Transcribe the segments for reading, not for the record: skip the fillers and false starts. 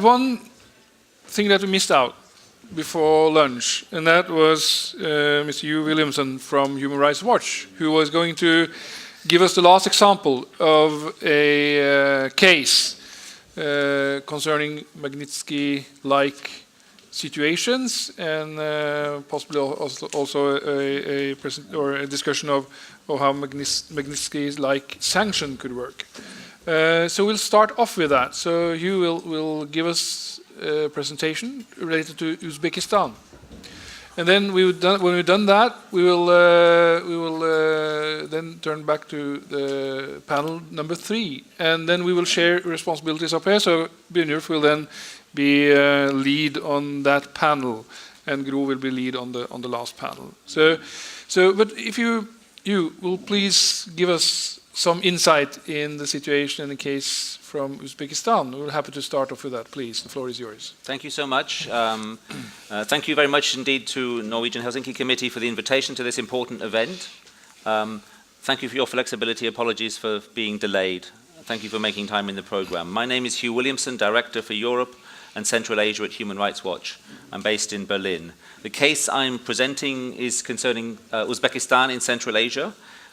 One thing that we missed out before lunch, and that was Mr. Hugh Williamson from Human Rights Watch, who was going to give us the last example of a case concerning Magnitsky-like situations, and possibly also a discussion of how Magnitsky-like sanction could work. So we'll start off with that. So Hugh will give us a presentation related to Uzbekistan, and then when we've done that, we will then turn back to the panel number 3, and then we will share responsibilities up here. So Brynjulf will then be lead on that panel, and Gro will be lead on the last panel. But if you will please give us some insight in the situation in the case from Uzbekistan. We're happy to start off with that, please. The floor is yours. Thank you so much. Thank you very much indeed to Norwegian Helsinki Committee for the invitation to this important event. Thank you for your flexibility. Apologies for being delayed. Thank you for making time in the program. My name is Hugh Williamson, Director for Europe and Central Asia at Human Rights Watch. I'm based in Berlin. The case I'm presenting is concerning Uzbekistan in Central Asia.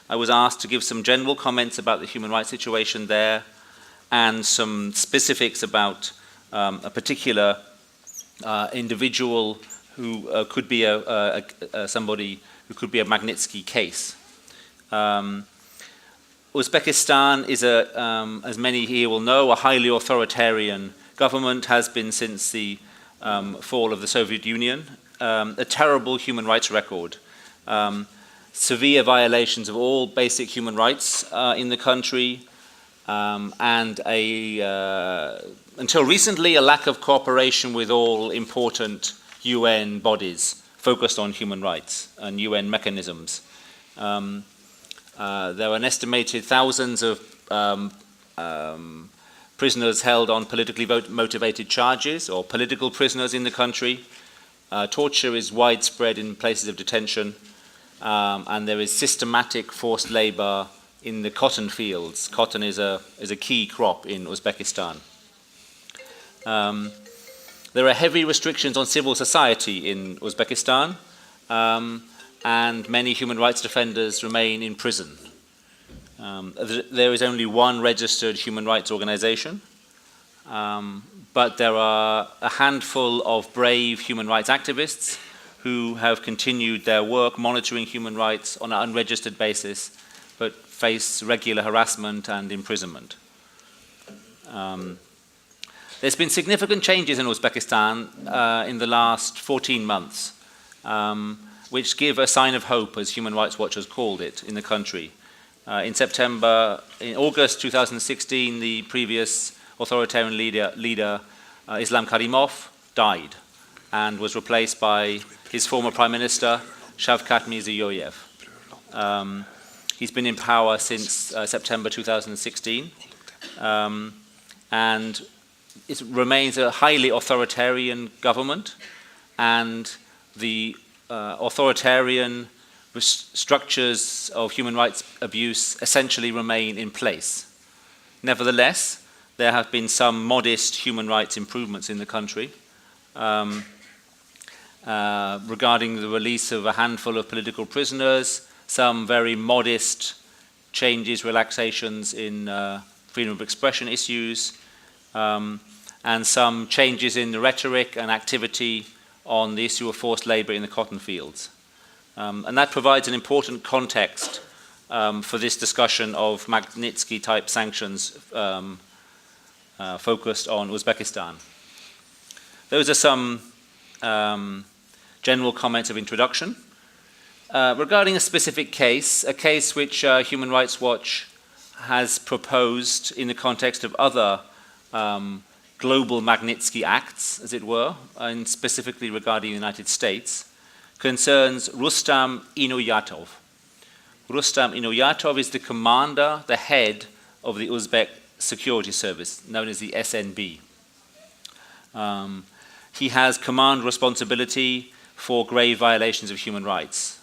I was asked to give some general comments about the human rights situation there and some specifics about a particular individual who could be somebody who could be a Magnitsky case. Uzbekistan is, as many here will know, a highly authoritarian government, has been since the fall of the Soviet Union, a terrible human rights record. Severe violations of all basic human rights in the country, and until recently a lack of cooperation with all important UN bodies focused on human rights and UN mechanisms. There are an estimated thousands of prisoners held on politically motivated charges, or political prisoners in the country. Torture is widespread in places of detention. And there is systematic forced labor in the cotton fields. Cotton is a key crop in Uzbekistan. There are heavy restrictions on civil society in Uzbekistan, and many human rights defenders remain in prison. There is only one registered human rights organization, but there are a handful of brave human rights activists who have continued their work monitoring human rights on an unregistered basis, but face regular harassment and imprisonment. There's been significant changes in Uzbekistan in the last 14 months, which give a sign of hope, as Human Rights Watch has called it, in the country. In August 2016, the previous authoritarian leader Islam Karimov, died and was replaced by his former Prime Minister, Shavkat Mirziyoyev. He's been in power since September 2016, and it remains a highly authoritarian government, and the authoritarian structures of human rights abuse essentially remain in place. Nevertheless, there have been some modest human rights improvements in the country. Regarding the release of a handful of political prisoners, some very modest changes, relaxations in freedom of expression issues, and some changes in the rhetoric and activity on the issue of forced labor in the cotton fields. And that provides an important context for this discussion of Magnitsky-type sanctions focused on Uzbekistan. Those are some general comments of introduction. Regarding a specific case, a case which Human Rights Watch has proposed in the context of other global Magnitsky acts, as it were, and specifically regarding the United States, concerns Rustam Inoyatov. Rustam Inoyatov is the commander, the head of the Uzbek Security Service, known as the SNB. He has command responsibility for grave violations of human rights,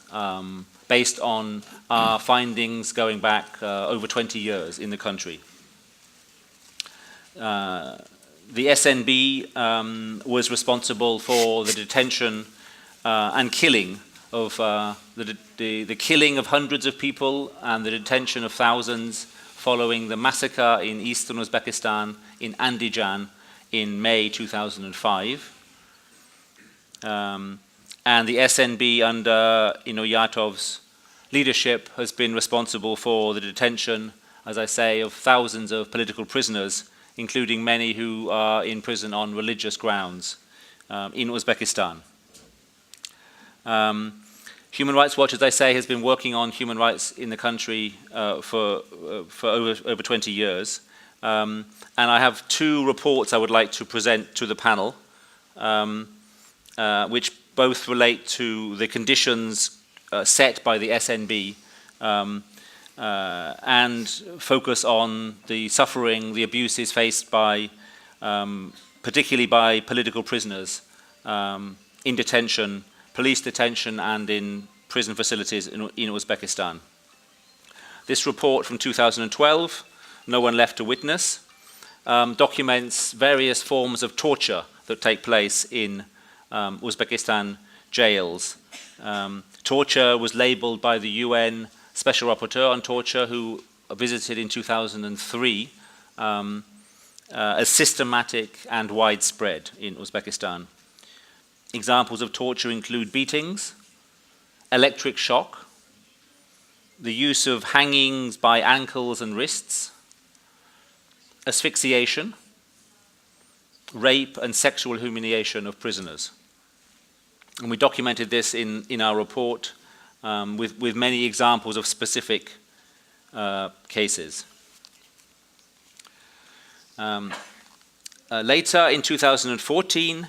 based on our findings going back over 20 years in the country. The SNB was responsible for the detention and killing of the killing of hundreds of people and the detention of thousands following the massacre in eastern Uzbekistan in Andijan in May 2005. And the SNB under Inoyatov's leadership has been responsible for the detention, as I say, of thousands of political prisoners, including many who are in prison on religious grounds in Uzbekistan. Human Rights Watch, as I say, has been working on human rights in the country for over 20 years. And I have two reports I would like to present to the panel, which both relate to the conditions set by the SNB and focus on the suffering, the abuses faced by, particularly by political prisoners in detention, police detention and in prison facilities in Uzbekistan. This report from 2012, No One Left to Witness, documents various forms of torture that take place in Uzbekistan jails. Torture was labeled by the UN Special Rapporteur on Torture, who visited in 2003, as systematic and widespread in Uzbekistan. Examples of torture include beatings, electric shock, the use of hangings by ankles and wrists, asphyxiation, rape and sexual humiliation of prisoners. And we documented this in our report with many examples of specific cases. Later in 2014,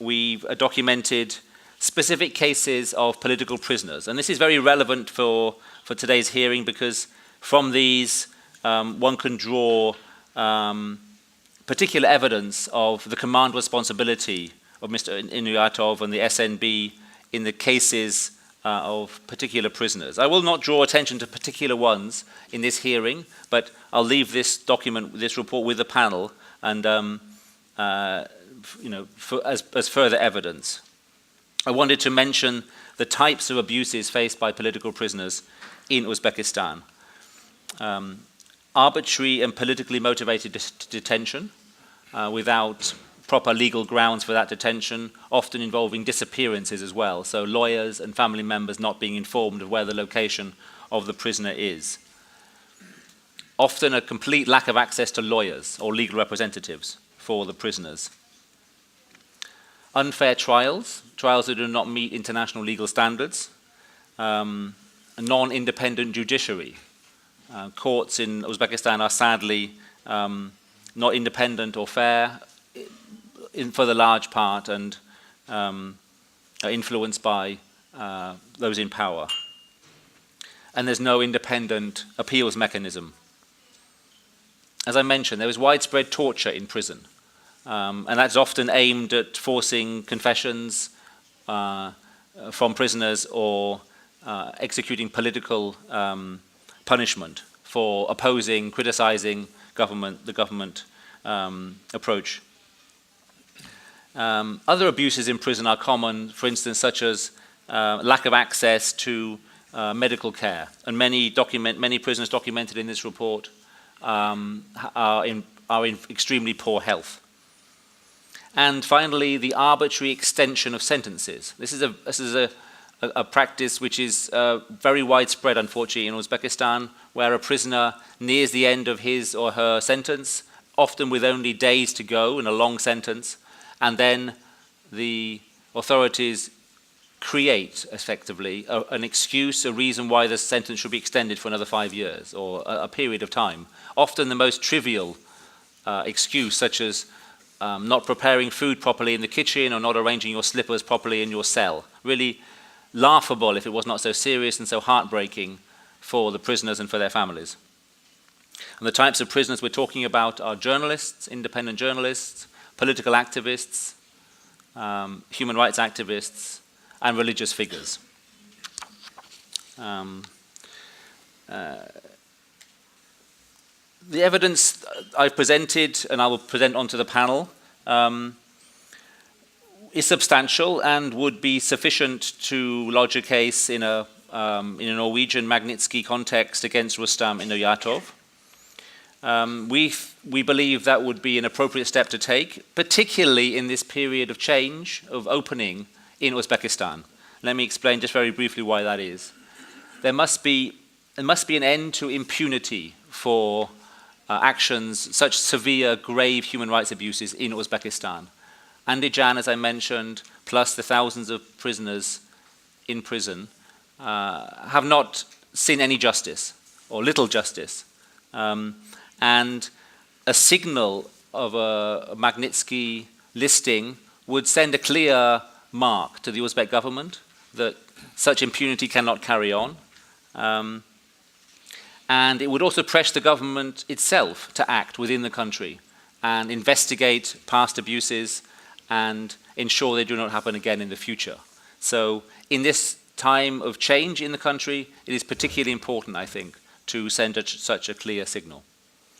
we've documented specific cases of political prisoners. And this is very relevant for today's hearing because from these one can draw particular evidence of the command responsibility of Mr. Inoyatov and the SNB in the cases of particular prisoners. I will not draw attention to particular ones in this hearing, but I'll leave this document, this report with the panel, and as further evidence. I wanted to mention the types of abuses faced by political prisoners in Uzbekistan. Arbitrary and politically motivated detention without proper legal grounds for that detention, often involving disappearances as well, so lawyers and family members not being informed of where the location of the prisoner is. Often a complete lack of access to lawyers or legal representatives for the prisoners. Unfair trials, trials that do not meet international legal standards. A non-independent judiciary. Courts in Uzbekistan are sadly not independent or fair for the large part and are influenced by those in power. And there's no independent appeals mechanism. As I mentioned, there is widespread torture in prison. And that's often aimed at forcing confessions from prisoners or executing political punishment for opposing, criticizing the government approach. Other abuses in prison are common, for instance, such as lack of access to medical care. And many prisoners documented in this report are in extremely poor health. And finally, the arbitrary extension of sentences. This is a practice which is very widespread, unfortunately, in Uzbekistan, where a prisoner nears the end of his or her sentence, often with only days to go in a long sentence, and then the authorities create, effectively, an excuse, a reason why the sentence should be extended for another 5 years, or a period of time. Often the most trivial excuse, such as not preparing food properly in the kitchen or not arranging your slippers properly in your cell. Really laughable if it was not so serious and so heartbreaking for the prisoners and for their families. And the types of prisoners we're talking about are journalists, independent journalists, political activists, human rights activists, and religious figures. The evidence I've presented, and I will present onto the panel, is substantial and would be sufficient to lodge a case in a Norwegian Magnitsky context against Rustam Inoyatov. We believe that would be an appropriate step to take, particularly in this period of change, of opening in Uzbekistan. Let me explain just very briefly why that is. There must be an end to impunity for actions, such severe, grave human rights abuses in Uzbekistan. Andijan, as I mentioned, plus the thousands of prisoners in prison, have not seen any justice, or little justice. And a signal of a Magnitsky listing would send a clear mark to the Uzbek government that such impunity cannot carry on. And it would also press the government itself to act within the country and investigate past abuses and ensure they do not happen again in the future. So in this time of change in the country, it is particularly important, I think, to send such a clear signal.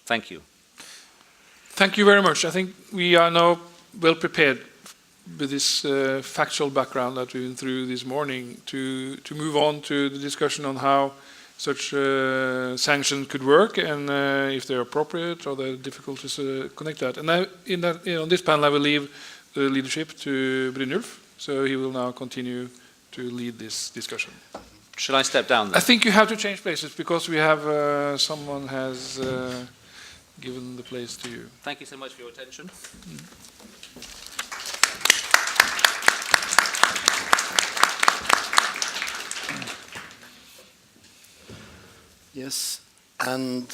Thank you. Thank you very much. I think we are now well prepared with this factual background that we've been through this morning to move on to the discussion on how such sanctions could work and if they're appropriate or the difficulties to connect that. And now on this panel I will leave the leadership to Brynjulf, so he will now continue to lead this discussion. Shall I step down then? I think you have to change places because we have someone has given the place to you. Thank you so much for your attention. Yes, and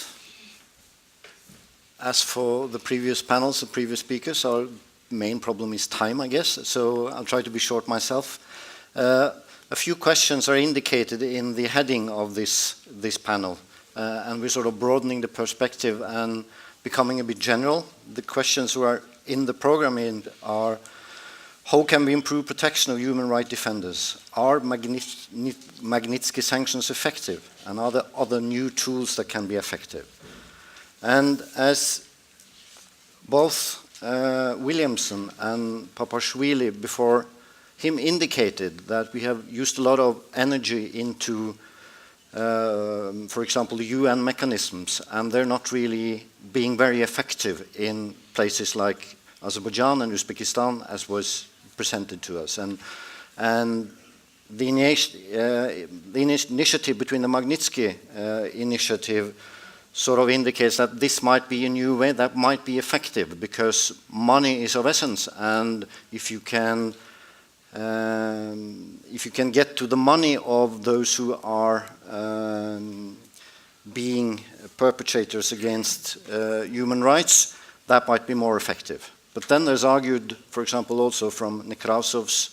as for the previous panels, the previous speakers, our main problem is time, I guess, so I'll try to be short myself. A few questions are indicated in the heading of this panel, and we're sort of broadening the perspective and becoming a bit general. The questions who are in the program are: how can we improve protection of human rights defenders? Are Magnitsky sanctions effective? And are there other new tools that can be effective? And as both Williamson and Papashvili before him indicated, that we have used a lot of energy into, for example, the UN mechanisms, and they're not really being very effective in places like Azerbaijan and Uzbekistan, as was presented to us. And the initiative between the Magnitsky initiative sort of indicates that this might be a new way that might be effective, because money is of essence, and if you can get to the money of those who are being perpetrators against human rights, that might be more effective. But then there's argued, for example, also from Nekrasov's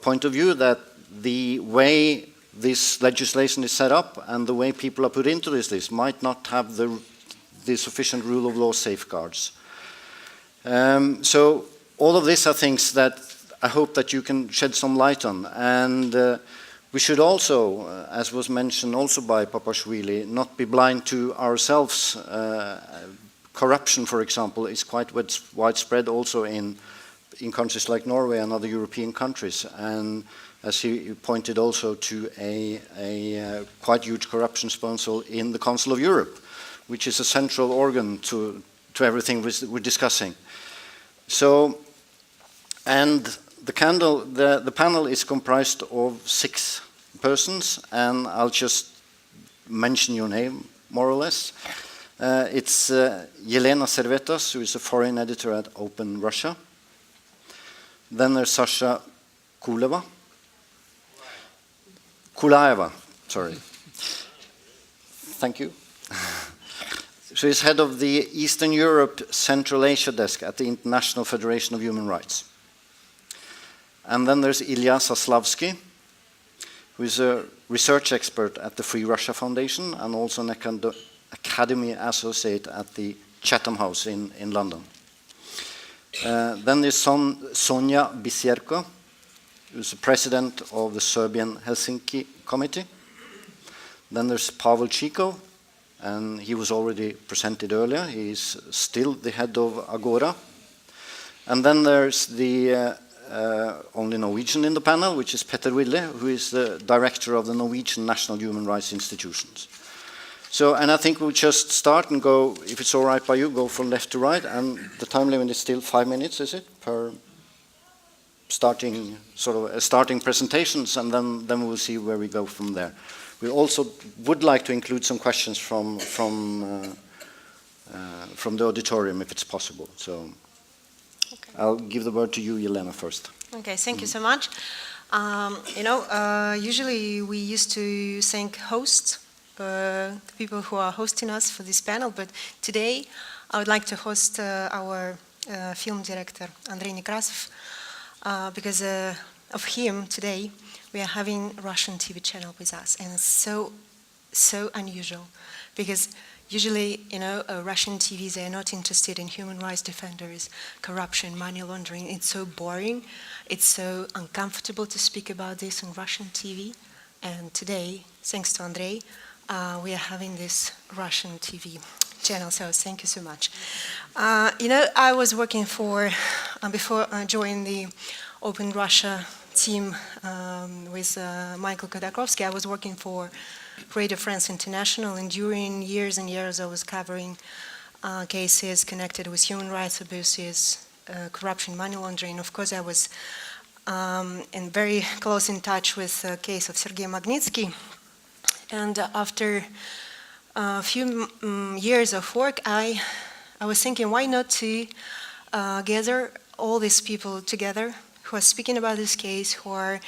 point of view, that the way this legislation is set up and the way people are put into this list might not have the sufficient rule of law safeguards. So all of this are things that I hope that you can shed some light on. And we should also, as was mentioned also by Papashvili, not be blind to ourselves. Corruption, for example, is quite widespread also in countries like Norway and other European countries. And as he pointed also to a quite huge corruption scandal in the Council of Europe, which is a central organ to everything we're discussing. So, and the panel is comprised of 6 persons, and I'll just mention your name, more or less. It's Elena Servettaz, who is a foreign editor at Open Russia. Then there's Sacha Koulaeva, sorry. Thank you. She is head of the Eastern Europe Central Asia desk at the International Federation of Human Rights. And then there's Ilya Zaslavskiy, who is a research expert at the Free Russia Foundation and also an academy associate at the Chatham House in London. Then there's Sonia Biserko, who's the president of the Serbian Helsinki Committee. Then there's Pavel Chikov, and he was already presented earlier. He's still the head of Agora. And then there's the only Norwegian in the panel, which is Petter Wille, who is the director of the Norwegian National Human Rights Institutions. So, and I think we'll just start and go, if it's all right by you, go from left to right, and the time limit is still 5 minutes, is it, per starting, sort of starting presentations, and then we'll see where we go from there. We also would like to include some questions from the auditorium, if it's possible. So, okay. I'll give the word to you, Elena, first. Okay, thank you so much. Usually we used to thank hosts, the people who are hosting us for this panel, but today I would like to host our film director, Andrei Nekrasov, because of him today we are having a Russian TV channel with us, and it's so unusual, because usually, Russian TV, they are not interested in human rights defenders, corruption, money laundering. It's so boring. It's so uncomfortable to speak about this on Russian TV. And today, thanks to Andrei, we are having this Russian TV channel, so thank you so much. I was working before joining the Open Russia team with Michael Khodorkovsky, I was working for Radio France International, and during years and years I was covering cases connected with human rights abuses, corruption, money laundering. Of course, I was very close in touch with the case of Sergei Magnitsky. And after a few years of work, I was thinking, why not to gather all these people together who are speaking about this case, who are,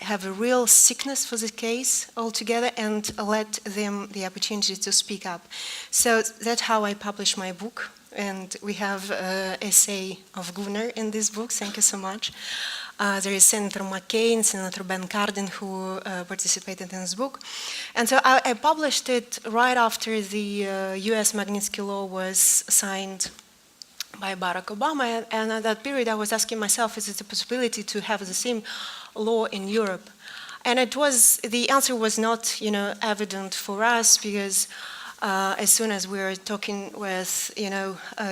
have a real sickness for this case all together, and let them the opportunity to speak up. So that's how I published my book. And we have an essay of Gunnar in this book. Thank you so much. There is Senator McCain, Senator Ben Cardin, who participated in this book. And so I published it right after the US Magnitsky Law was signed by Barack Obama. And at that period, I was asking myself, is it a possibility to have the same law in Europe? And the answer was not, evident for us, because as soon as we were talking with,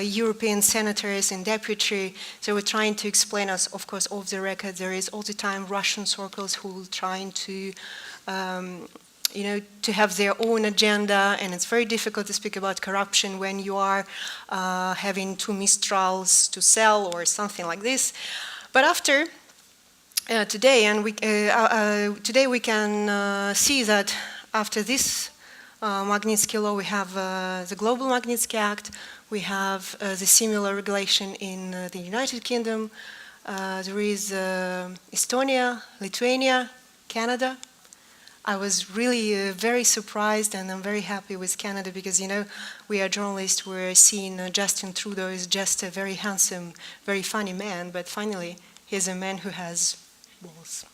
European senators and deputy, they were trying to explain us, of course, off the record. There is all the time Russian circles who are trying to, to have their own agenda, and it's very difficult to speak about corruption when you are having 2 Mistrals to sell or something like this. But after today, and today we can see that after this Magnitsky Law, we have the Global Magnitsky Act, we have the similar regulation in the United Kingdom, there is Estonia, Lithuania, Canada. I was really very surprised, and I'm very happy with Canada, because, we are journalists, we're seeing Justin Trudeau is just a very handsome, very funny man, but finally he's a man who has balls.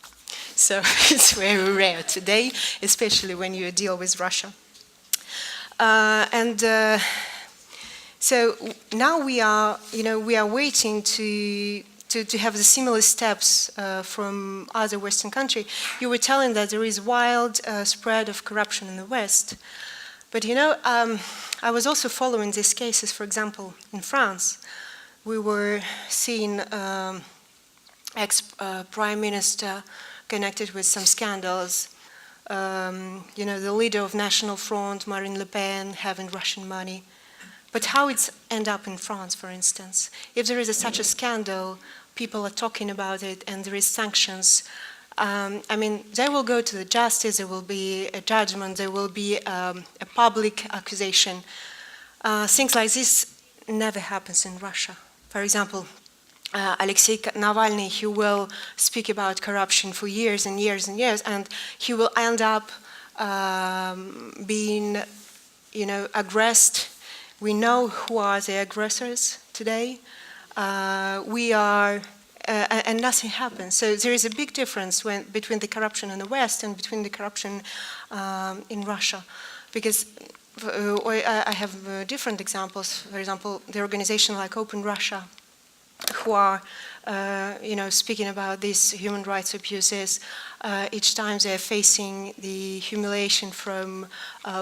So it's very rare today, especially when you deal with Russia. So now we are waiting to have the similar steps from other Western countries. You were telling that there is wild spread of corruption in the West. But I was also following these cases, for example, in France. We were seeing ex-prime minister connected with some scandals. The leader of National Front, Marine Le Pen, having Russian money. But how it end up in France, for instance? If there is such a scandal, people are talking about it, and there is sanctions. They will go to the justice, there will be a judgment, there will be a public accusation. Things like this never happens in Russia. For example, Alexei Navalny, he will speak about corruption for years and years and years, and he will end up being, aggressed. We know who are the aggressors today. And nothing happens. So there is a big difference between the corruption in the West and between the corruption in Russia. Because I have different examples. For example, the organization like Open Russia, who are speaking about these human rights abuses, each time they're facing the humiliation from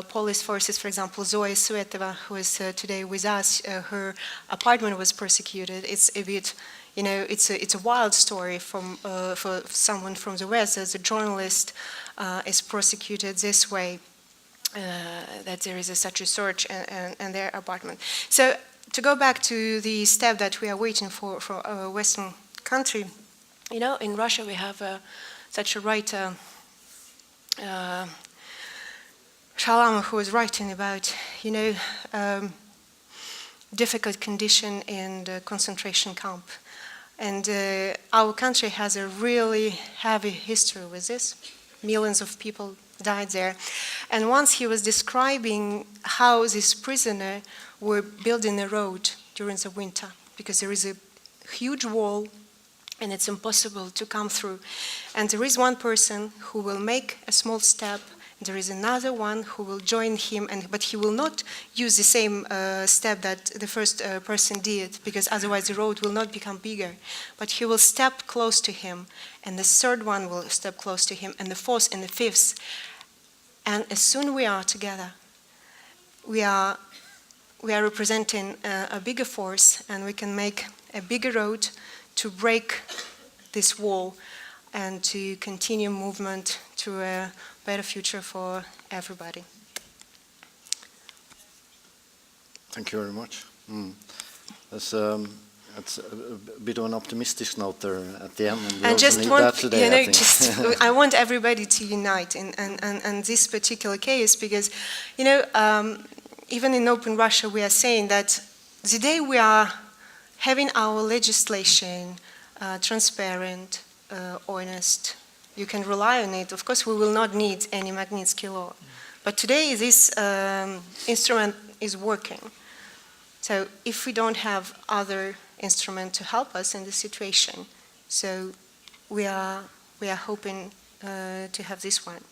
police forces. For example, Zoya Servettaz, who is today with us, her apartment was persecuted. It's a bit, it's a wild story for someone from the West, as a journalist is prosecuted this way, that there is such a search in their apartment. So to go back to the step that we are waiting for a Western country, in Russia we have such a writer, Shalama, who was writing about, difficult condition in the concentration camp. And our country has a really heavy history with this. Millions of people died there. And once he was describing how this prisoner were building a road during the winter, because there is a huge wall and it's impossible to come through. And there is one person who will make a small step, and there is another one who will join him, but he will not use the same step that the first person did, because otherwise the road will not become bigger. But he will step close to him, and the third one will step close to him, and the fourth and the fifth. And as soon we are together, we are representing a bigger force, and we can make a bigger road to break this wall and to continue movement to a better future for everybody. Thank you very much. That's a bit of an optimistic note there at the end. And I just want, today, I want everybody to unite in this particular case, because, even in Open Russia, we are saying that the day we are having our legislation transparent, honest, you can rely on it. Of course, we will not need any Magnitsky law. But today, this instrument is working. So if we don't have other instrument to help us in this situation, so we are hoping to have this one.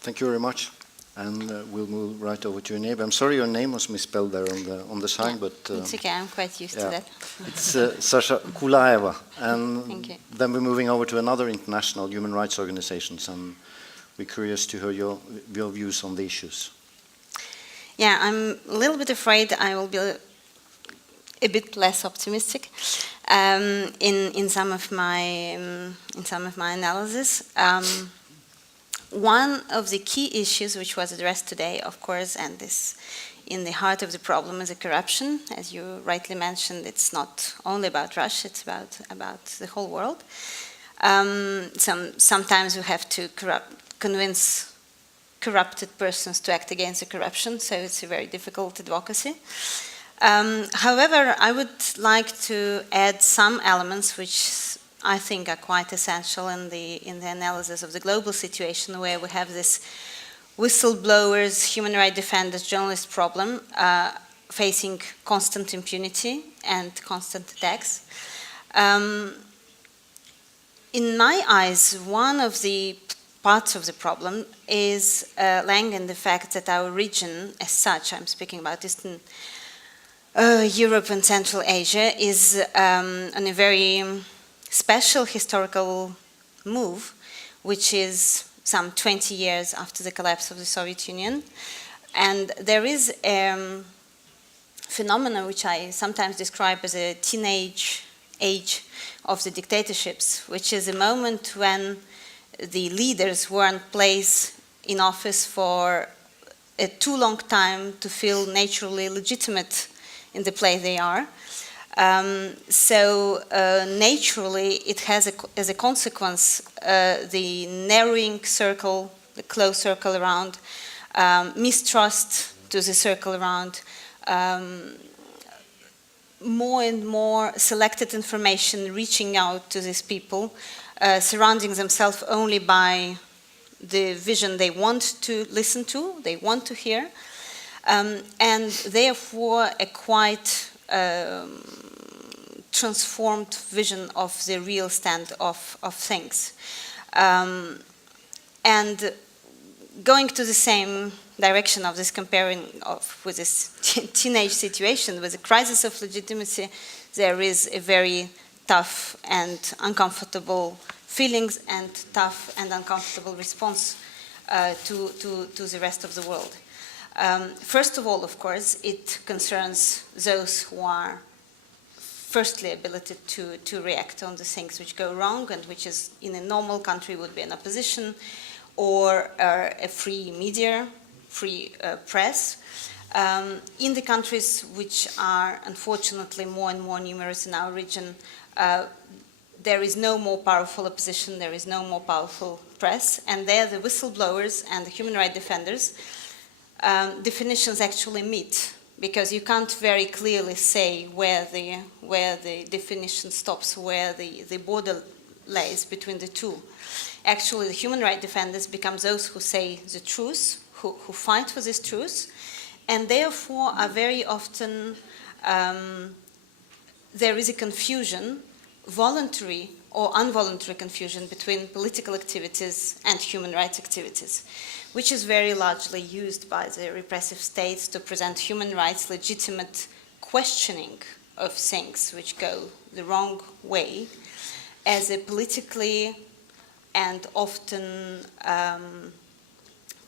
Thank you very much. And we'll move right over to your neighbor. I'm sorry your name was misspelled there on the sign, but it's okay. I'm quite used to that. It's Sacha Koulaeva, and Thank you. then we're moving over to another international human rights organizations, and we're curious to hear your views on the issues. Yeah, I'm a little bit afraid I will be a bit less optimistic in some of my analysis. One of the key issues which was addressed today, of course, and this in the heart of the problem is the corruption. As you rightly mentioned, it's not only about Russia, it's about the whole world. Sometimes we have to convince corrupted persons to act against the corruption, so it's a very difficult advocacy. However, I would like to add some elements which I think are quite essential in the analysis of the global situation, where we have this whistleblowers, human rights defenders, journalists problem facing constant impunity and constant attacks. In my eyes, one of the parts of the problem is lying in the fact that our region as such, I'm speaking about Eastern Europe and Central Asia, is on a very special historical move, which is some 20 years after the collapse of the Soviet Union. And there is a phenomenon which I sometimes describe as a teenage age of the dictatorships, which is a moment when the leaders were in place in office for a too long time to feel naturally legitimate in the place they are. So naturally, it has as a consequence the narrowing circle, the close circle around, mistrust to the circle around, more and more selected information reaching out to these people, surrounding themselves only by the vision they want to listen to, they want to hear, and therefore a quite transformed vision of the real stand of things. And going to the same direction of this comparing with this teenage situation, with the crisis of legitimacy, there is a very tough and uncomfortable feelings and tough and uncomfortable response to the rest of the world. First of all, of course, it concerns those who are firstly ability to react on the things which go wrong and which is in a normal country would be an opposition or a free media, free press. In the countries which are unfortunately more and more numerous in our region, there is no more powerful opposition, there is no more powerful press, and there the whistleblowers and the human rights defenders definitions actually meet, because you can't very clearly say where the definition stops, where the border lays between the two. Actually, the human rights defenders become those who say the truth, who fight for this truth, and therefore are very often, there is a confusion, voluntary or involuntary confusion between political activities and human rights activities, which is very largely used by the repressive states to present human rights legitimate questioning of things which go the wrong way as a politically and often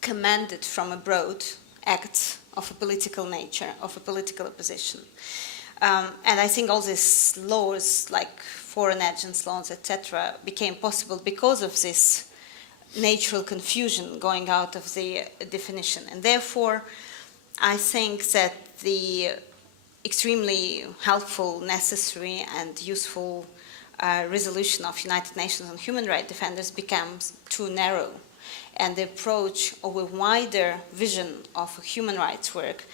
commanded from abroad act of a political nature, of a political opposition. And I think all these laws, like foreign agents laws, etc., became possible because of this natural confusion going out of the definition. And therefore, I think that the extremely helpful, necessary, and useful resolution of United Nations on human rights defenders becomes too narrow. And the approach of a wider vision of human rights work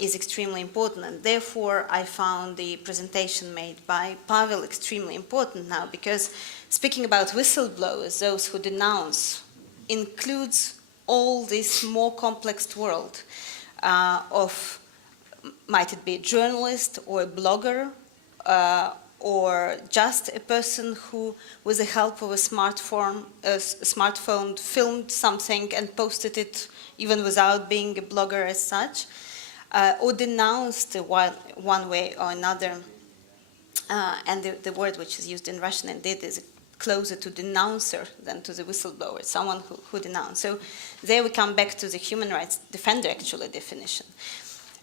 is extremely important. And therefore, I found the presentation made by Pavel extremely important now, because speaking about whistleblowers, those who denounce, includes all this more complex world of, might it be a journalist or a blogger, or just a person who, with the help of a smartphone, filmed something and posted it even without being a blogger as such, or denounced one way or another. And the word which is used in Russian indeed is closer to denouncer than to the whistleblower, someone who denounced. So there we come back to the human rights defender actually definition.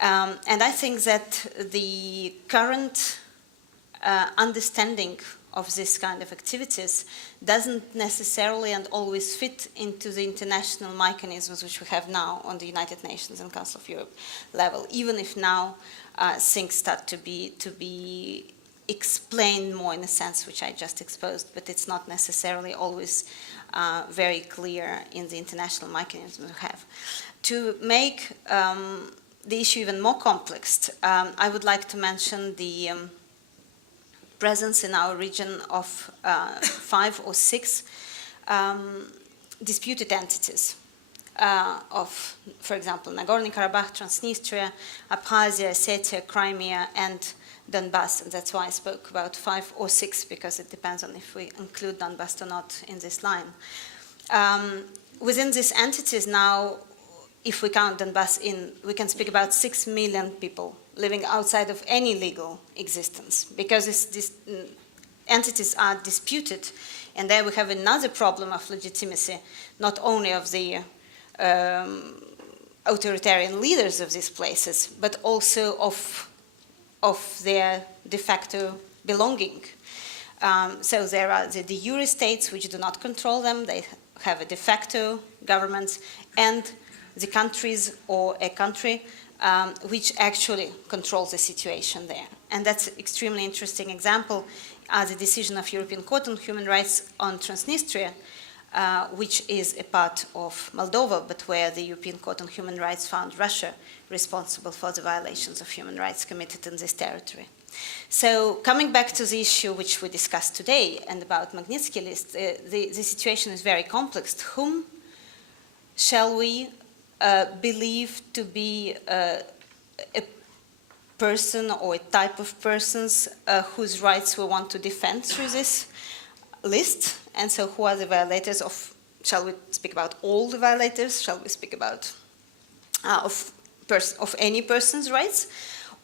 And I think that the current understanding of this kind of activities doesn't necessarily and always fit into the international mechanisms which we have now on the United Nations and Council of Europe level, even if now things start to be explained more in a sense which I just exposed, but it's not necessarily always very clear in the international mechanisms we have. To make the issue even more complex, I would like to mention the presence in our region of 5 or 6 disputed entities of, for example, Nagorno-Karabakh, Transnistria, Abkhazia, Ossetia, Crimea, and Donbass. And that's why I spoke about 5 or 6, because it depends on if we include Donbass or not in this line. Within these entities now, if we count Donbass in, we can speak about 6 million people living outside of any legal existence, because these entities are disputed. And there we have another problem of legitimacy, not only of the authoritarian leaders of these places, but also of their de facto belonging. So there are the de jure states which do not control them, they have a de facto government, and the countries or a country which actually controls the situation there. And that's an extremely interesting example, the decision of European Court on Human Rights on Transnistria, which is a part of Moldova, but where the European Court on Human Rights found Russia responsible for the violations of human rights committed in this territory. So coming back to the issue which we discussed today and about Magnitsky list, the situation is very complex. Whom shall we believe to be a person or a type of persons whose rights we want to defend through this list? And so who are the violators of, shall we speak about all the violators? Shall we speak about of any person's rights?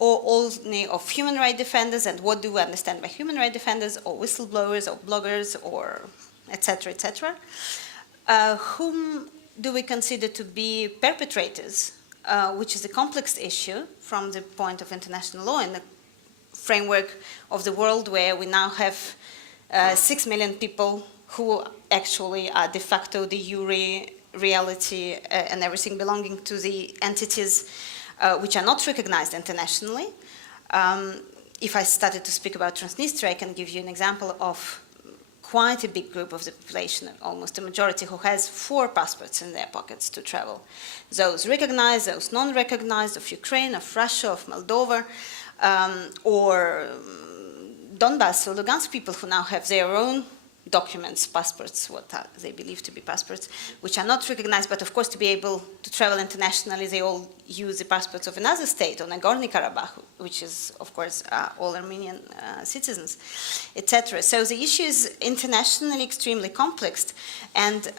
or only of human rights defenders, and what do we understand by human rights defenders, or whistleblowers, or bloggers, or etc., etc. Whom do we consider to be perpetrators, which is a complex issue from the point of international law in the framework of the world where we now have 6 million people who actually are de facto de jure reality and everything belonging to the entities which are not recognized internationally. If I started to speak about Transnistria, I can give you an example of quite a big group of the population, almost a majority, who has 4 passports in their pockets to travel. Those recognized, those non-recognized, of Ukraine, of Russia, of Moldova, or Donbass or Lugansk people who now have their own documents, passports, what they believe to be passports, which are not recognized, but of course to be able to travel internationally, they all use the passports of another state, or Nagorno-Karabakh, which is, of course, all Armenian citizens, etc. So the issue is internationally extremely complex, and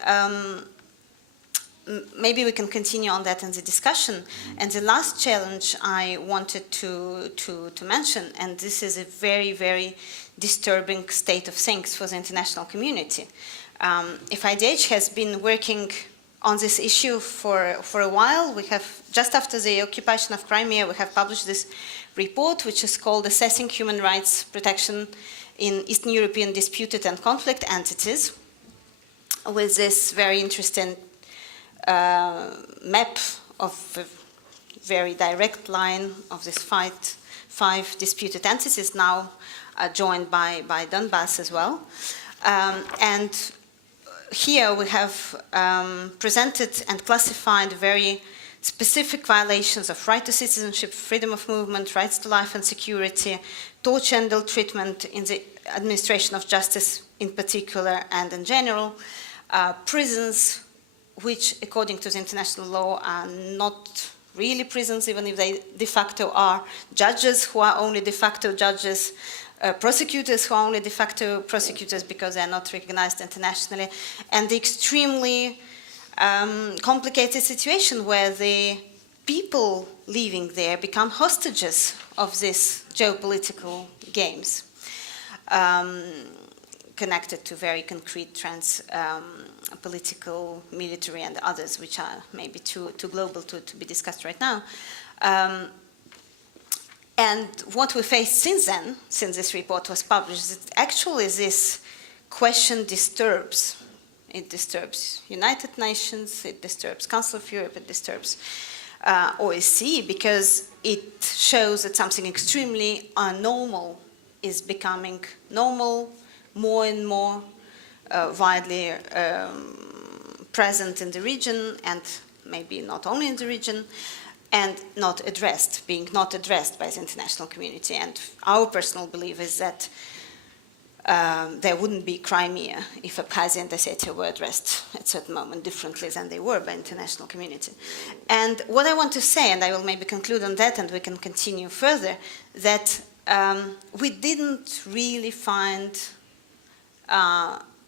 maybe we can continue on that in the discussion. And the last challenge I wanted to mention, and this is a very, very disturbing state of things for the international community. FIDH has been working on this issue for a while. We have, just after the occupation of Crimea, we have published this report, which is called Assessing Human Rights Protection in Eastern European Disputed and Conflict Entities, with this very interesting map of a very direct line of these 5 disputed entities, now joined by Donbass as well. And here we have presented and classified very specific violations of right to citizenship, freedom of movement, rights to life and security, torture and ill treatment in the administration of justice in particular and in general, prisons, which according to the international law are not really prisons, even if they de facto are, judges who are only de facto judges, prosecutors who are only de facto prosecutors because they are not recognized internationally, and the extremely complicated situation where the people living there become hostages of these geopolitical games, connected to very concrete political, military, and others, which are maybe too global to be discussed right now. And what we faced since then, since this report was published, is that actually this question disturbs. It disturbs United Nations, it disturbs Council of Europe, it disturbs OSCE, because it shows that something extremely unnormal is becoming normal, more and more widely present in the region, and maybe not only in the region, and not addressed, being not addressed by the international community. And our personal belief is that there wouldn't be Crimea if Abkhazia and Ossetia were addressed at a certain moment differently than they were by the international community. And what I want to say, and I will maybe conclude on that and we can continue further, that we didn't really find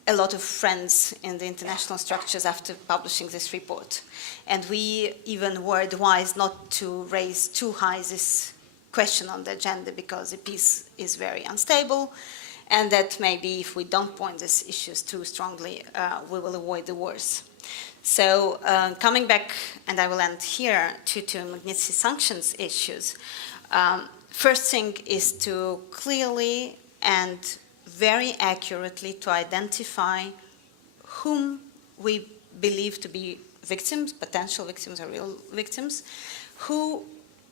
a lot of friends in the international structures after publishing this report. And we even were advised not to raise too high this question on the agenda because the peace is very unstable, and that maybe if we don't point these issues too strongly, we will avoid the wars. So coming back, and I will end here, to Magnitsky sanctions issues, first thing is to clearly and very accurately to identify whom we believe to be victims, potential victims or real victims, who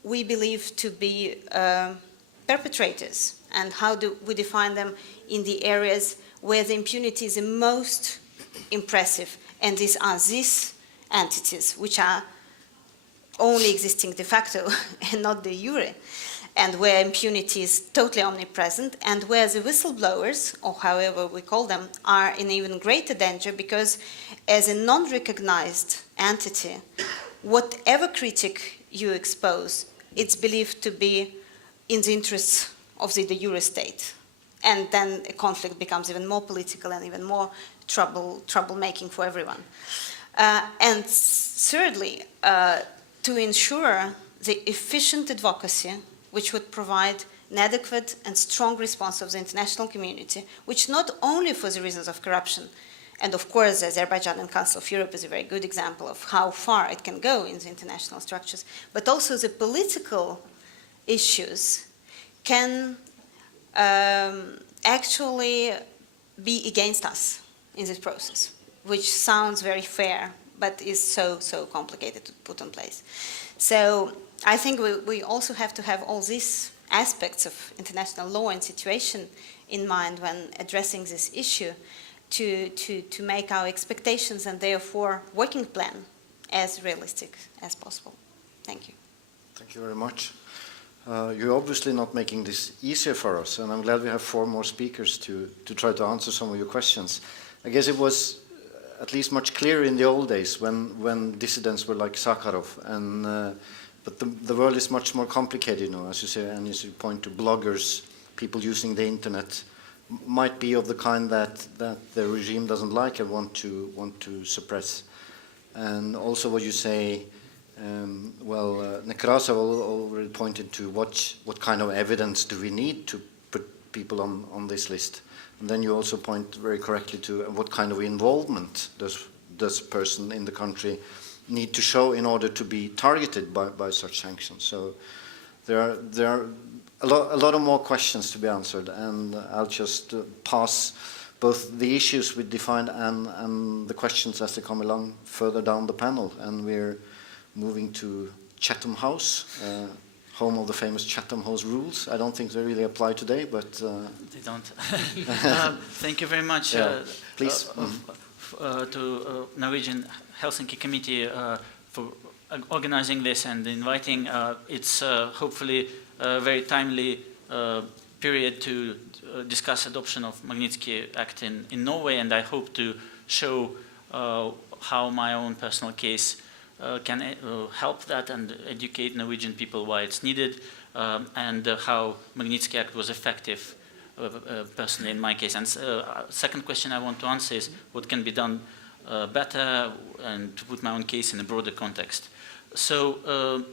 we believe to be perpetrators, and how do we define them in the areas where the impunity is the most impressive. And these are these entities, which are only existing de facto and not de jure, and where impunity is totally omnipresent, and where the whistleblowers, or however we call them, are in even greater danger, because as a non-recognized entity, whatever critic you expose, it's believed to be in the interests of the de jure state. And then a conflict becomes even more political and even more troublemaking for everyone. And thirdly, to ensure the efficient advocacy which would provide an adequate and strong response of the international community, which not only for the reasons of corruption, and of course, Azerbaijan and Council of Europe is a very good example of how far it can go in the international structures, but also the political issues can actually be against us in this process, which sounds very fair, but is so complicated to put in place. So I think we also have to have all these aspects of international law and situation in mind when addressing this issue, to make our expectations and therefore working plan as realistic as possible. Thank you. Thank you very much. You're obviously not making this easier for us, and I'm glad we have 4 more speakers to try to answer some of your questions. I guess it was at least much clearer in the old days when dissidents were like Sakharov, and but the world is much more complicated now, as you say, and as you point to bloggers, people using the internet, might be of the kind that the regime doesn't like and want to suppress. And also what you say, Nekrasov already pointed to what kind of evidence do we need to put people on this list. And then you also point very correctly to what kind of involvement does a person in the country need to show in order to be targeted by such sanctions. So there are a lot of more questions to be answered, and I'll just pass both the issues we defined and the questions as they come along further down the panel. And we're moving to Chatham House, home of the famous Chatham House rules. I don't think they really apply today, but... They don't. Thank you very much please. To Norwegian Helsinki Committee for organizing this and inviting. It's hopefully a very timely period to discuss adoption of Magnitsky Act in Norway, and I hope to show how my own personal case can help that and educate Norwegian people why it's needed, and how Magnitsky Act was effective personally in my case. And second question I want to answer is what can be done better, and to put my own case in a broader context. So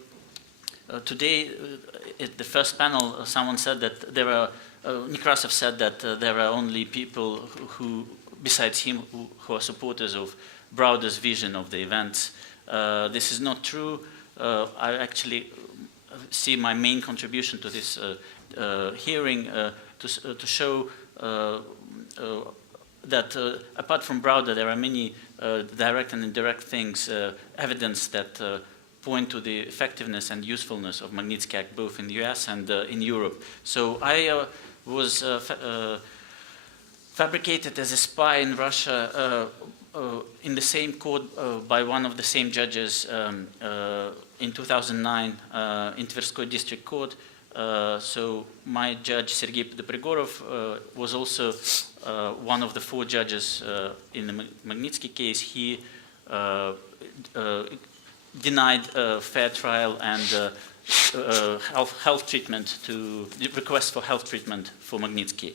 today, at the first panel, someone said that there are, Nekrasov said that there are only people who, besides him, who are supporters of Browder's vision of the events. This is not true. I actually see my main contribution to this hearing to show that apart from Browder, there are many direct and indirect things, evidence that point to the effectiveness and usefulness of Magnitsky Act, both in the US and in Europe. So I was fabricated as a spy in Russia in the same court by one of the same judges in 2009 in Tverskoy District Court. So my judge, Sergei Magnitsky, was also one of the 4 judges in the Magnitsky case. He denied fair trial and health treatment the request for health treatment for Magnitsky.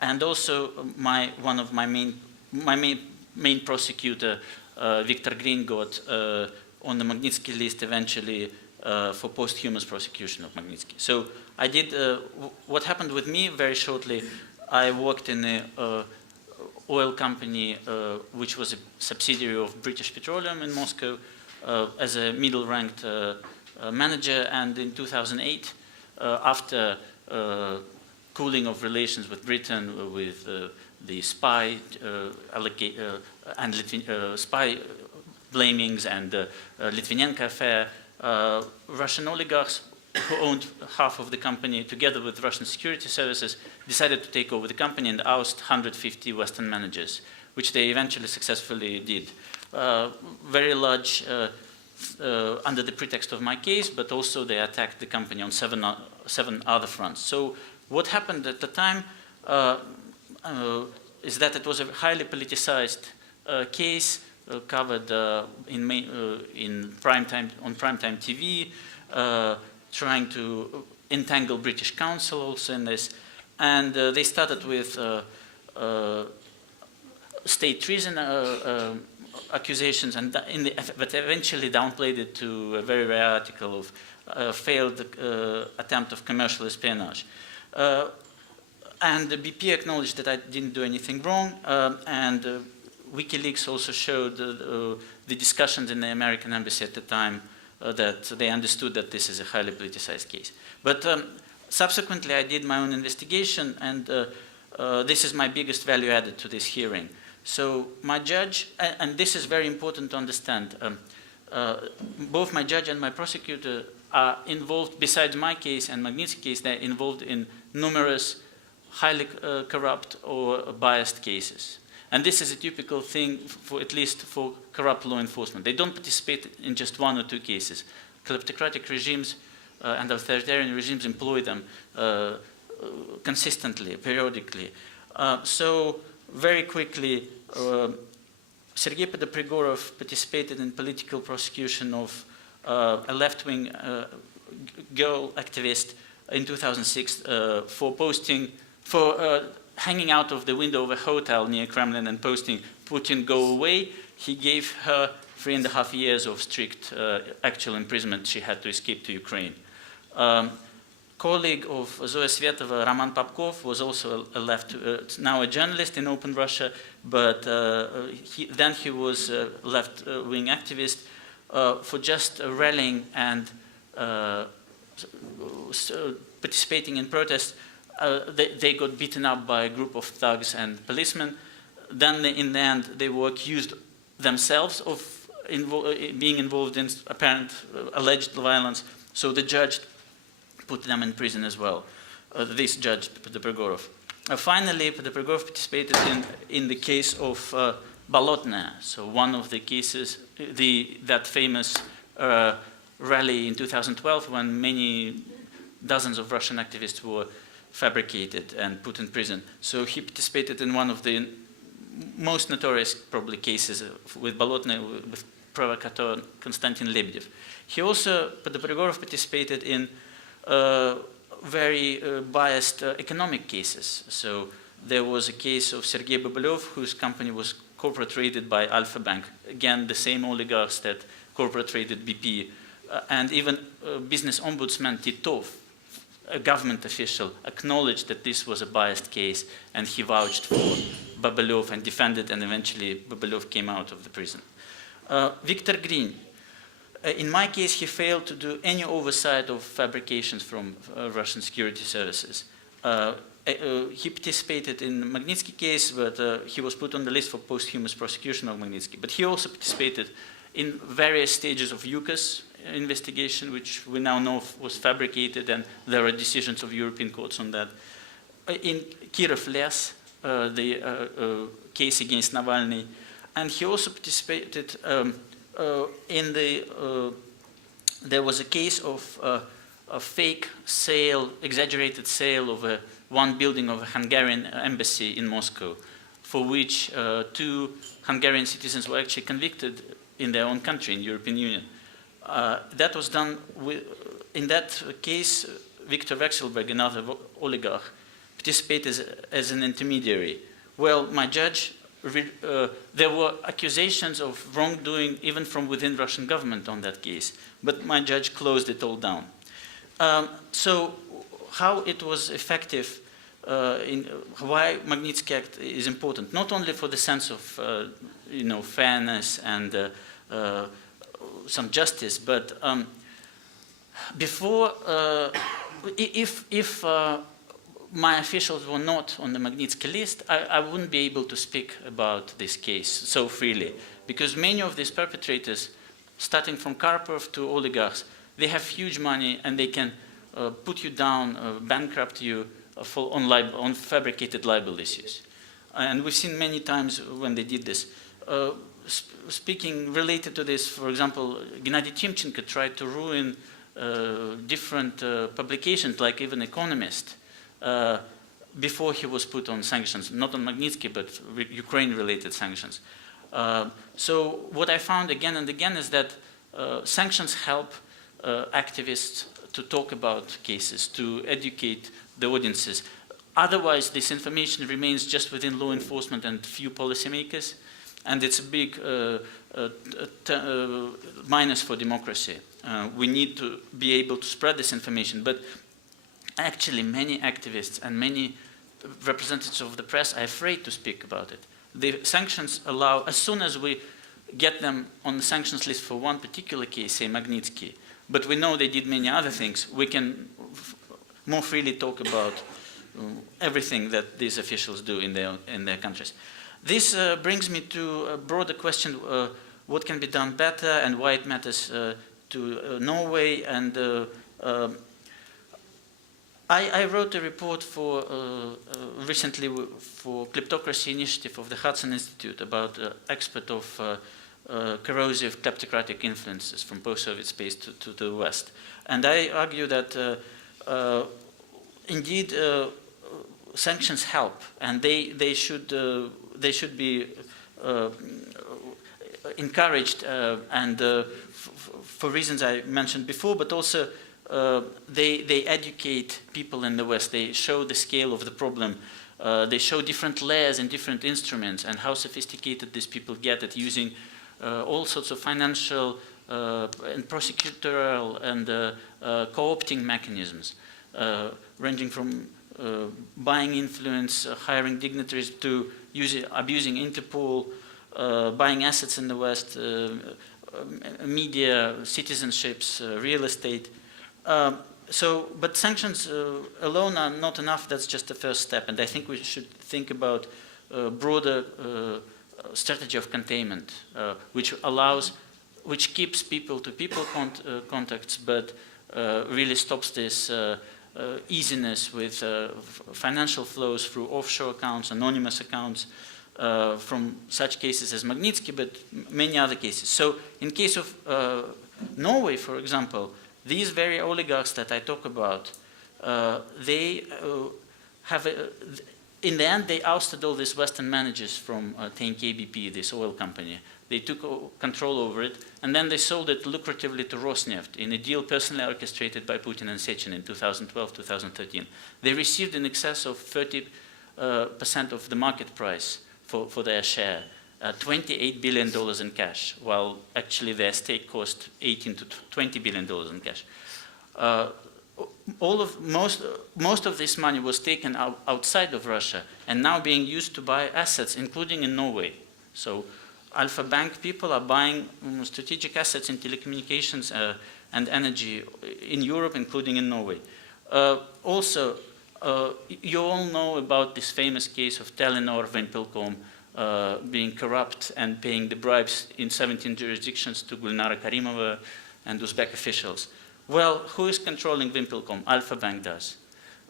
And also one of my main prosecutor, Viktor Green, got on the Magnitsky list eventually for posthumous prosecution of Magnitsky. So I did, what happened with me very shortly, I worked in a oil company which was a subsidiary of British Petroleum in Moscow as a middle-ranked manager, and in 2008, after cooling of relations with Britain, with the spy and spy blamings and Litvinenko affair, Russian oligarchs who owned half of the company, together with Russian security services, decided to take over the company and oust 150 Western managers, which they eventually successfully did. Very large, under the pretext of my case, but also they attacked the company on seven other fronts. So what happened at the time is that it was a highly politicized case, covered in primetime on primetime TV, trying to entangle British counsel also in this, and they started with state treason accusations, and but eventually downplayed it to a very rare article of failed attempt of commercial espionage. And the BP acknowledged that I didn't do anything wrong, and WikiLeaks also showed the discussions in the American embassy at the time that they understood that this is a highly politicized case. But subsequently, I did my own investigation, and this is my biggest value added to this hearing. So my judge, and this is very important to understand, both my judge and my prosecutor are involved, besides my case and Magnitsky case, they're involved in numerous highly corrupt or biased cases. And this is a typical thing, for at least for corrupt law enforcement. They don't participate in just one or two cases. Kleptocratic regimes and authoritarian regimes employ them consistently, periodically. So very quickly, Sergei Magnitsky participated in political prosecution of a left-wing girl activist in 2006 for hanging out of the window of a hotel near Kremlin and posting "Putin, go away." He gave her 3.5 years of strict actual imprisonment. She had to escape to Ukraine. Colleague of Zoya Svetova, Roman Popkov, was also now a journalist in Open Russia, but then he was a left-wing activist for just rallying and participating in protests. They got beaten up by a group of thugs and policemen. Then in the end, they were accused themselves of being involved in apparent alleged violence. So the judge put them in prison as well. This judge, Podopregorov. Finally, Podopregorov participated in the case of Bolotnaya. So one of the cases, that famous rally in 2012 when many dozens of Russian activists were fabricated and put in prison. So he participated in one of the most notorious probably cases with Bolotnaya, with provocateur Konstantin Lebedev. He also, Podopregorov, participated in very biased economic cases. So there was a case of Sergei Babylev, whose company was corporate raided by Alpha Bank. Again, the same oligarchs that corporate raided BP. And even business ombudsman Titov, a government official, acknowledged that this was a biased case, and he vouched for Babylev and defended, and eventually Babylev came out of the prison. Viktor Green. In my case, he failed to do any oversight of fabrications from Russian security services. He participated in the Magnitsky case, but he was put on the list for posthumous prosecution of Magnitsky. But he also participated in various stages of UCAS investigation, which we now know was fabricated, and there are decisions of European courts on that. In Kirov Les, the case against Navalny, and he also participated in the, there was a case of a fake sale, exaggerated sale of one building of a Hungarian embassy in Moscow, for which 2 Hungarian citizens were actually convicted in their own country, in the European Union. That was done with, in that case, Viktor Vekselberg, another oligarch, participated as an intermediary. Well, my judge, there were accusations of wrongdoing even from within Russian government on that case, but my judge closed it all down. So how it was effective, why Magnitsky Act is important, not only for the sense of fairness and some justice, but before, if my officials were not on the Magnitsky list, I wouldn't be able to speak about this case so freely, because many of these perpetrators, starting from Karpov to oligarchs, they have huge money and they can put you down, bankrupt you on fabricated libel issues. And we've seen many times when they did this. Speaking related to this, for example, Gennady Timchenko tried to ruin different publications, like even Economist, before he was put on sanctions, not on Magnitsky, but Ukraine-related sanctions. So what I found again and again is that sanctions help activists to talk about cases, to educate the audiences. Otherwise, this information remains just within law enforcement and few policymakers, and it's a big minus for democracy. We need to be able to spread this information. But actually, many activists and many representatives of the press are afraid to speak about it. The sanctions allow, as soon as we get them on the sanctions list for one particular case, say Magnitsky, but we know they did many other things, we can more freely talk about everything that these officials do in their countries. This brings me to a broader question, what can be done better and why it matters to Norway. And I wrote a report for recently for Kleptocracy Initiative of the Hudson Institute about export of corrosive kleptocratic influences from post-Soviet space to the West. And I argue that indeed sanctions help, and they should be encouraged and for reasons I mentioned before, but also they educate people in the West. They show the scale of the problem. They show different layers and different instruments and how sophisticated these people get at using all sorts of financial and prosecutorial and co-opting mechanisms, ranging from buying influence, hiring dignitaries, to abusing Interpol, buying assets in the West, media, citizenships, real estate. But sanctions alone are not enough. That's just the first step. And I think we should think about a broader strategy of containment, which keeps people-to-people contacts, but really stops this easiness with financial flows through offshore accounts, anonymous accounts, from such cases as Magnitsky, but many other cases. So in case of Norway, for example, these very oligarchs that I talk about, they have in the end, they ousted all these Western managers from TNK-BP, this oil company. They took control over it, and then they sold it lucratively to Rosneft in a deal personally orchestrated by Putin and Sechin in 2012-2013. They received in excess of 30% of the market price for their share, $28 billion in cash, while actually their stake cost $18 to $20 billion in cash. Most of this money was taken outside of Russia and now being used to buy assets, including in Norway. So Alpha Bank people are buying strategic assets in telecommunications and energy in Europe, including in Norway. Also, you all know about this famous case of Telenor Wimpelcom being corrupt and paying the bribes in 17 jurisdictions to Gulnara Karimova and Uzbek officials. Well, who is controlling Wimpelcom? Alpha Bank does.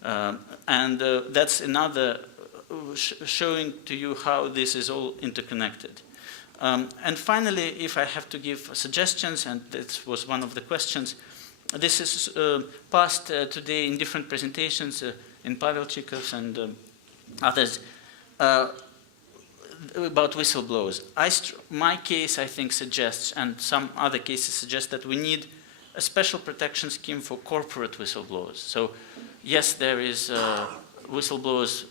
And that's another showing to you how this is all interconnected. And finally, if I have to give suggestions, and this was one of the questions, this is passed today in different presentations in Pavel Chikov's and others about whistleblowers. My case, I think, suggests, and some other cases suggest, that we need a special protection scheme for corporate whistleblowers. So, yes, there is whistleblowers.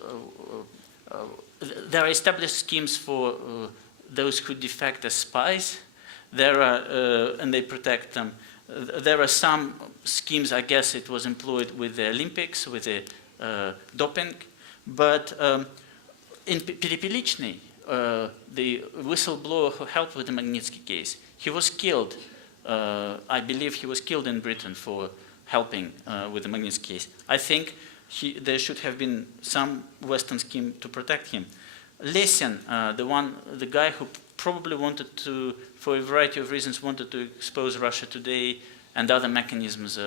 There are established schemes for those who defect as spies. There are, and they protect them. There are some schemes, I guess it was employed with the Olympics, with the doping. But in Perepelichny, the whistleblower who helped with the Magnitsky case, he was killed. I believe he was killed in Britain for helping with the Magnitsky case. I think there should have been some Western scheme to protect him. Lesin, the guy who probably wanted to, for a variety of reasons, wanted to expose Russia Today and other mechanisms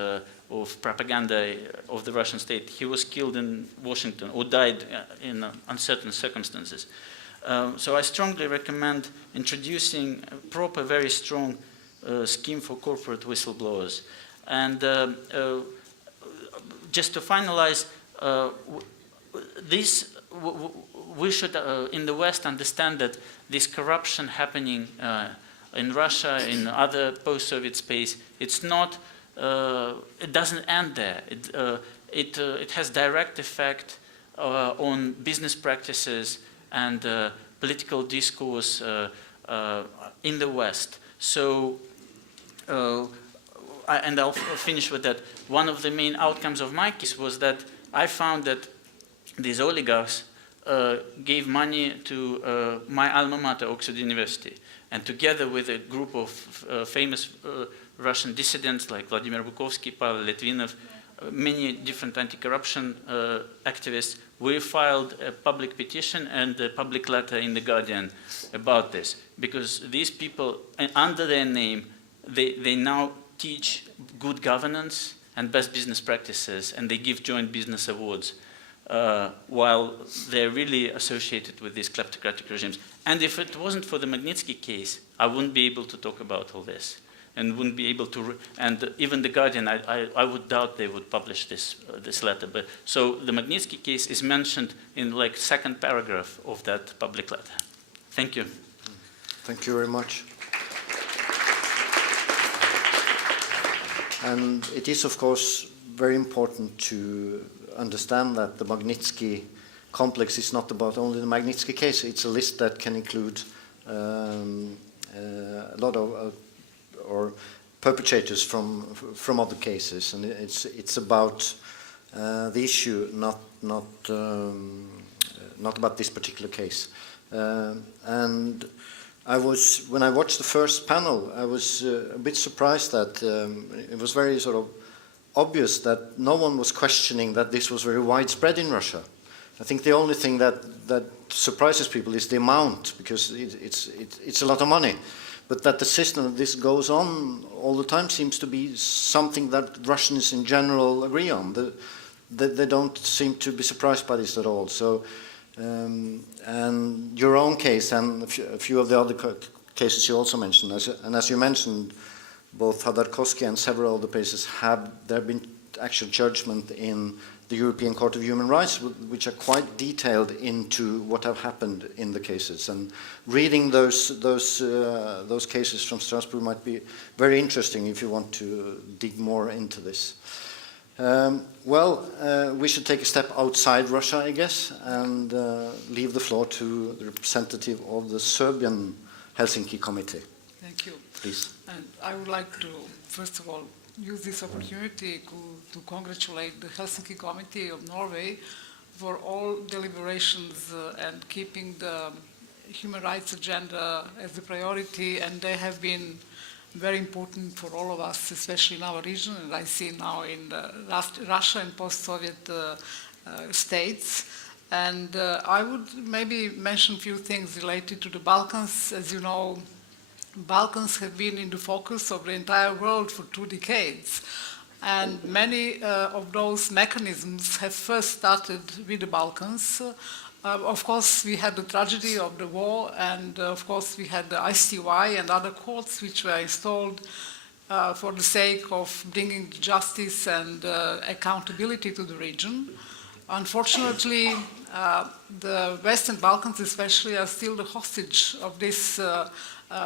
of propaganda of the Russian state, he was killed in Washington or died in uncertain circumstances. So I strongly recommend introducing a proper, very strong scheme for corporate whistleblowers. And just to finalize, we should, in the West, understand that this corruption happening in Russia, in other post-Soviet space, it's not, it doesn't end there. It has direct effect on business practices and political discourse in the West. So and I'll finish with that. One of the main outcomes of my case was that I found that these oligarchs gave money to my alma mater, Oxford University, and together with a group of famous Russian dissidents like Vladimir Bukovsky, Pavel Litvinov, many different anti-corruption activists, we filed a public petition and a public letter in The Guardian about this, because these people, under their name, they now teach good governance and best business practices, and they give joint business awards, while they're really associated with these kleptocratic regimes. And if it wasn't for the Magnitsky case, I wouldn't be able to talk about all this, and wouldn't be able to, and even The Guardian, I would doubt they would publish this letter. But so the Magnitsky case is mentioned in like second paragraph of that public letter. Thank you. Thank you very much. And it is, of course, very important to understand that the Magnitsky complex is not about only the Magnitsky case. It's a list that can include a lot of or perpetrators from other cases, and it's about the issue, not about this particular case. And when I watched the first panel, I was a bit surprised that it was very sort of obvious that no one was questioning that this was very widespread in Russia. I think the only thing that surprises people is the amount, because it's a lot of money. But that the system of this goes on all the time seems to be something that Russians in general agree on. They don't seem to be surprised by this at all. So, and your own case and a few of the other cases you also mentioned, and as you mentioned, both Khodorkovsky and several other cases there have been actual judgment in the European Court of Human Rights, which are quite detailed into what have happened in the cases. And reading those cases from Strasbourg might be very interesting if you want to dig more into this. We should take a step outside Russia, I guess, and leave the floor to the representative of the Serbian Helsinki Committee. Thank you. Please. And I would like to, first of all, use this opportunity to congratulate the Helsinki Committee of Norway for all deliberations and keeping the human rights agenda as a priority, and they have been very important for all of us, especially in our region, and I see now in the Russia and post-Soviet states. And I would maybe mention a few things related to the Balkans. As you know, Balkans have been in the focus of the entire world for 2 decades. And many of those mechanisms have first started with the Balkans. Of course, we had the tragedy of the war, and of course, we had the ICTY and other courts which were installed for the sake of bringing justice and accountability to the region. Unfortunately, the Western Balkans especially are still the hostage of this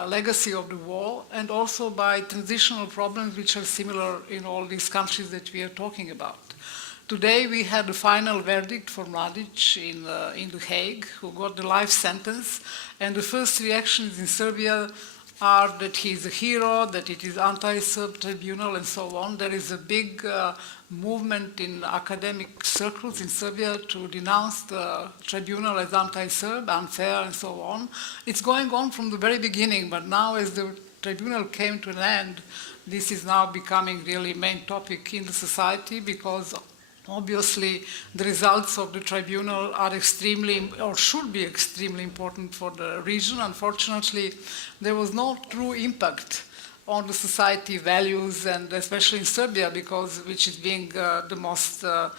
legacy of the war, and also by transitional problems which are similar in all these countries that we are talking about. Today we had the final verdict for Mladic in The Hague, who got the life sentence, and the first reactions in Serbia are that he is a hero, that it is anti-Serb tribunal and so on. There is a big movement in academic circles in Serbia to denounce the tribunal as anti-Serb, unfair and so on. It's going on from the very beginning, but now as the tribunal came to an end, this is now becoming really main topic in the society, because obviously the results of the tribunal are extremely, or should be extremely important for the region. Unfortunately, there was no true impact on the society values, and especially in Serbia, which is being the most, the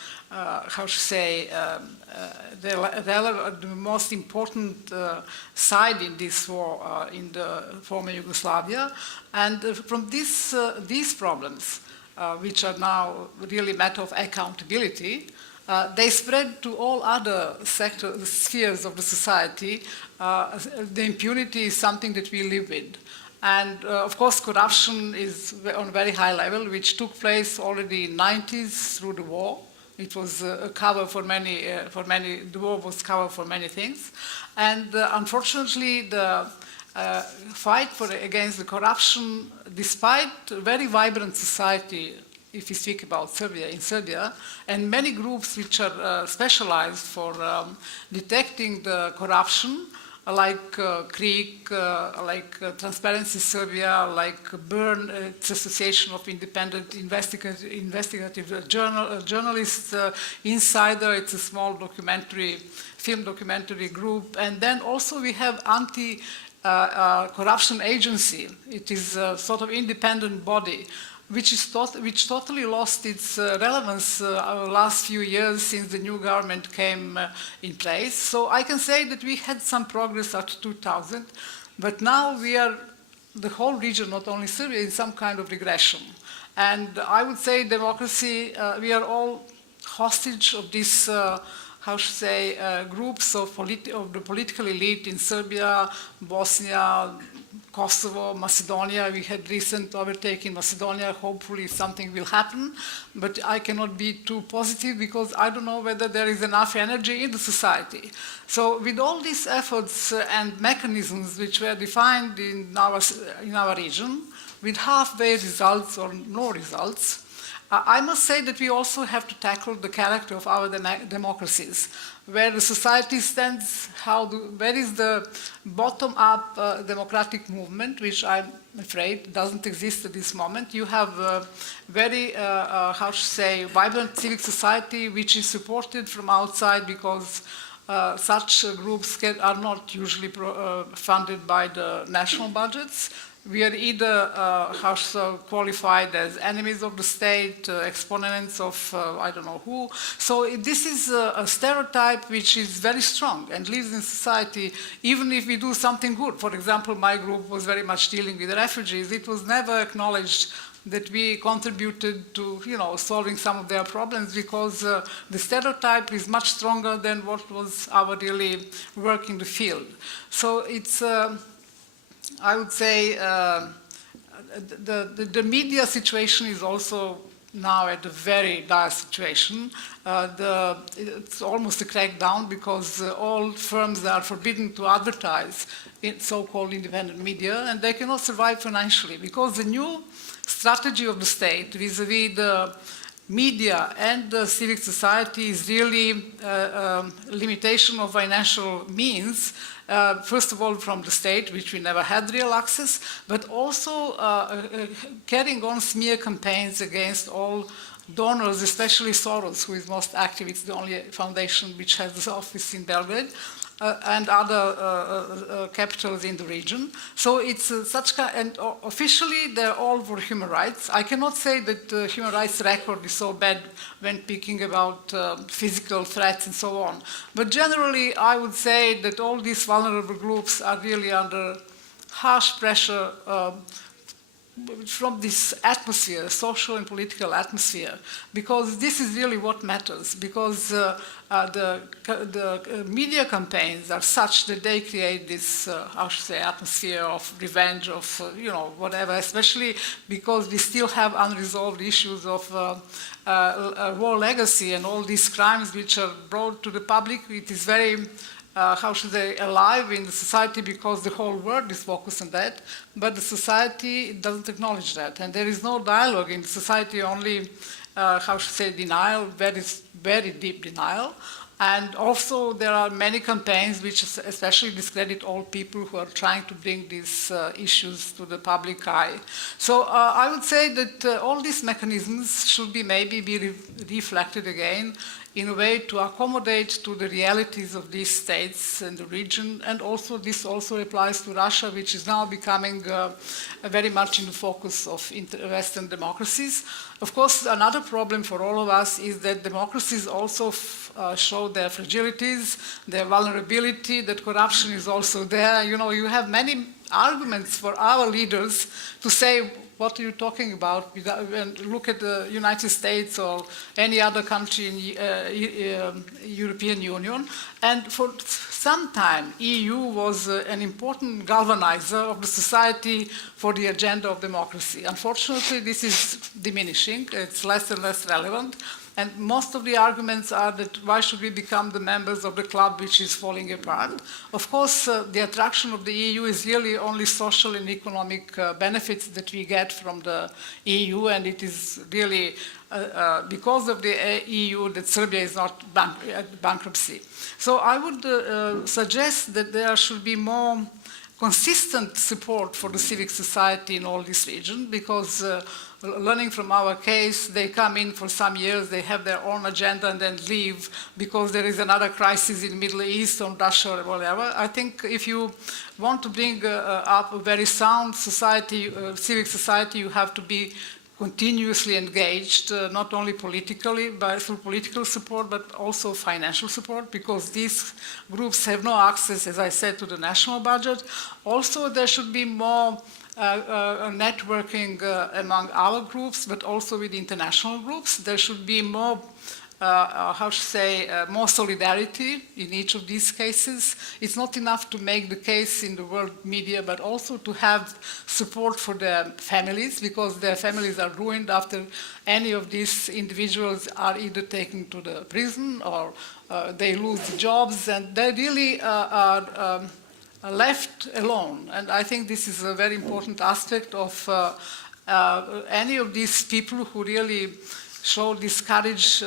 most important side in this war in the former Yugoslavia. And from these problems, which are now really a matter of accountability, they spread to all other spheres of the society. The impunity is something that we live with. And of course, corruption is on a very high level, which took place already in the 90s through the war. It was a cover for many, the war was cover for many things. And unfortunately, the fight against the corruption, despite a very vibrant society, if we speak about Serbia, in Serbia, and many groups which are specialized for detecting the corruption, like CRIC, like Transparency Serbia, like BURN, it's Association of Independent Investigative Journalists, Insider, it's a small film documentary group, and then also we have anti-corruption agency. It is a sort of independent body which totally lost its relevance last few years since the new government came in place. So I can say that we had some progress after 2000, but now we are, the whole region, not only Serbia, in some kind of regression. And I would say democracy, we are all hostage of this, how should I say, groups of the political elite in Serbia, Bosnia, Kosovo, Macedonia. We had recent overtake in Macedonia. Hopefully something will happen, but I cannot be too positive because I don't know whether there is enough energy in the society. So with all these efforts and mechanisms which were defined in our region, with halfway results or no results, I must say that we also have to tackle the character of our democracies, where the society stands, where is the bottom-up democratic movement, which I'm afraid doesn't exist at this moment. You have a very, how to say, vibrant civic society, which is supported from outside because such groups are not usually funded by the national budgets. We are either qualified as enemies of the state, exponents of I don't know who. So this is a stereotype which is very strong and lives in society, even if we do something good. For example, my group was very much dealing with refugees. It was never acknowledged that we contributed to, solving some of their problems because the stereotype is much stronger than what was our really work in the field. So it's. I would say the media situation is also now at a very dire situation. It's almost a crackdown because all firms are forbidden to advertise in so-called independent media, and they cannot survive financially because the new strategy of the state vis-à-vis the media and the civic society is really limitation of financial means. First of all, from the state, which we never had real access, but also carrying on smear campaigns against all donors, especially Soros, who is most active. It's the only foundation which has this office in Belgrade, and other capitals in the region. So it's and officially they're all for human rights. I cannot say that the human rights record is so bad when speaking about physical threats and so on. But generally, I would say that all these vulnerable groups are really under harsh pressure from this atmosphere, social and political atmosphere, because this is really what matters, because the media campaigns are such that they create this, how should I say, atmosphere of revenge, of, whatever, especially because we still have unresolved issues of war legacy and all these crimes which are brought to the public. It is very how should I say, alive in the society because the whole world is focused on that, but the society doesn't acknowledge that. And there is no dialogue in the society, only, how should I say, denial, very deep denial. And also there are many campaigns which especially discredit all people who are trying to bring these issues to the public eye. So I would say that all these mechanisms should be reflected again in a way to accommodate to the realities of these states and the region, and also this also applies to Russia, which is now becoming very much in the focus of Western democracies. Of course, another problem for all of us is that democracies also show their fragilities, their vulnerability, that corruption is also there. You have many arguments for our leaders to say, what are you talking about? Look at the United States or any other country in European Union. And for some time, EU was an important galvanizer of the society for the agenda of democracy. Unfortunately, this is diminishing. It's less and less relevant. And most of the arguments are that why should we become the members of the club which is falling apart? Of course, the attraction of the EU is really only social and economic benefits that we get from the EU, and it is really because of the EU that Serbia is not at bankruptcy. So I would suggest that there should be more consistent support for the civic society in all this region, because learning from our case, they come in for some years, they have their own agenda and then leave because there is another crisis in the Middle East or Russia or whatever. I think if you want to bring up a very sound society, civic society, you have to be continuously engaged, not only politically, through political support, but also financial support, because these groups have no access, as I said, to the national budget. Also, there should be more networking among our groups, but also with international groups. There should be more more solidarity in each of these cases. It's not enough to make the case in the world media, but also to have support for their families, because their families are ruined after any of these individuals are either taken to the prison or they lose jobs, and they really are left alone. And I think this is a very important aspect of any of these people who really show this courage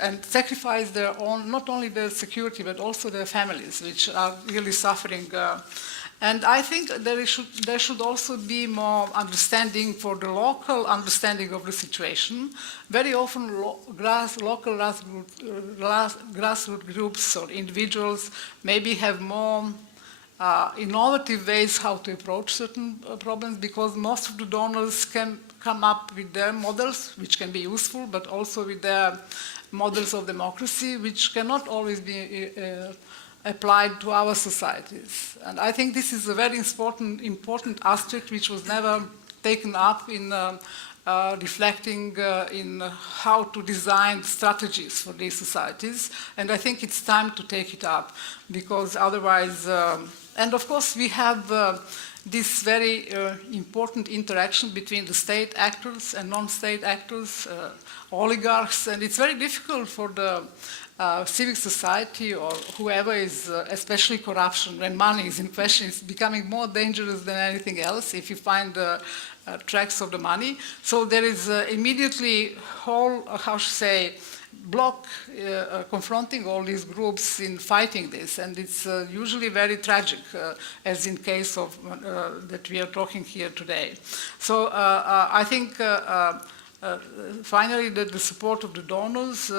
and sacrifice their own, not only their security, but also their families, which are really suffering. And I think there should also be more understanding for the local understanding of the situation. Very often local grassroots groups or individuals maybe have more innovative ways how to approach certain problems, because most of the donors can come up with their models, which can be useful, but also with their models of democracy, which cannot always be applied to our societies. And I think this is a very important aspect which was never taken up in reflecting in how to design strategies for these societies. And I think it's time to take it up, because otherwise, and of course we have this very important interaction between the state actors and non-state actors, oligarchs, and it's very difficult for the civic society or whoever is, especially corruption, when money is in question, it's becoming more dangerous than anything else if you find tracks of the money. So there is immediately whole, block confronting all these groups in fighting this, and it's usually very tragic, as in case of that we are talking here today. So I think finally that the support of the donors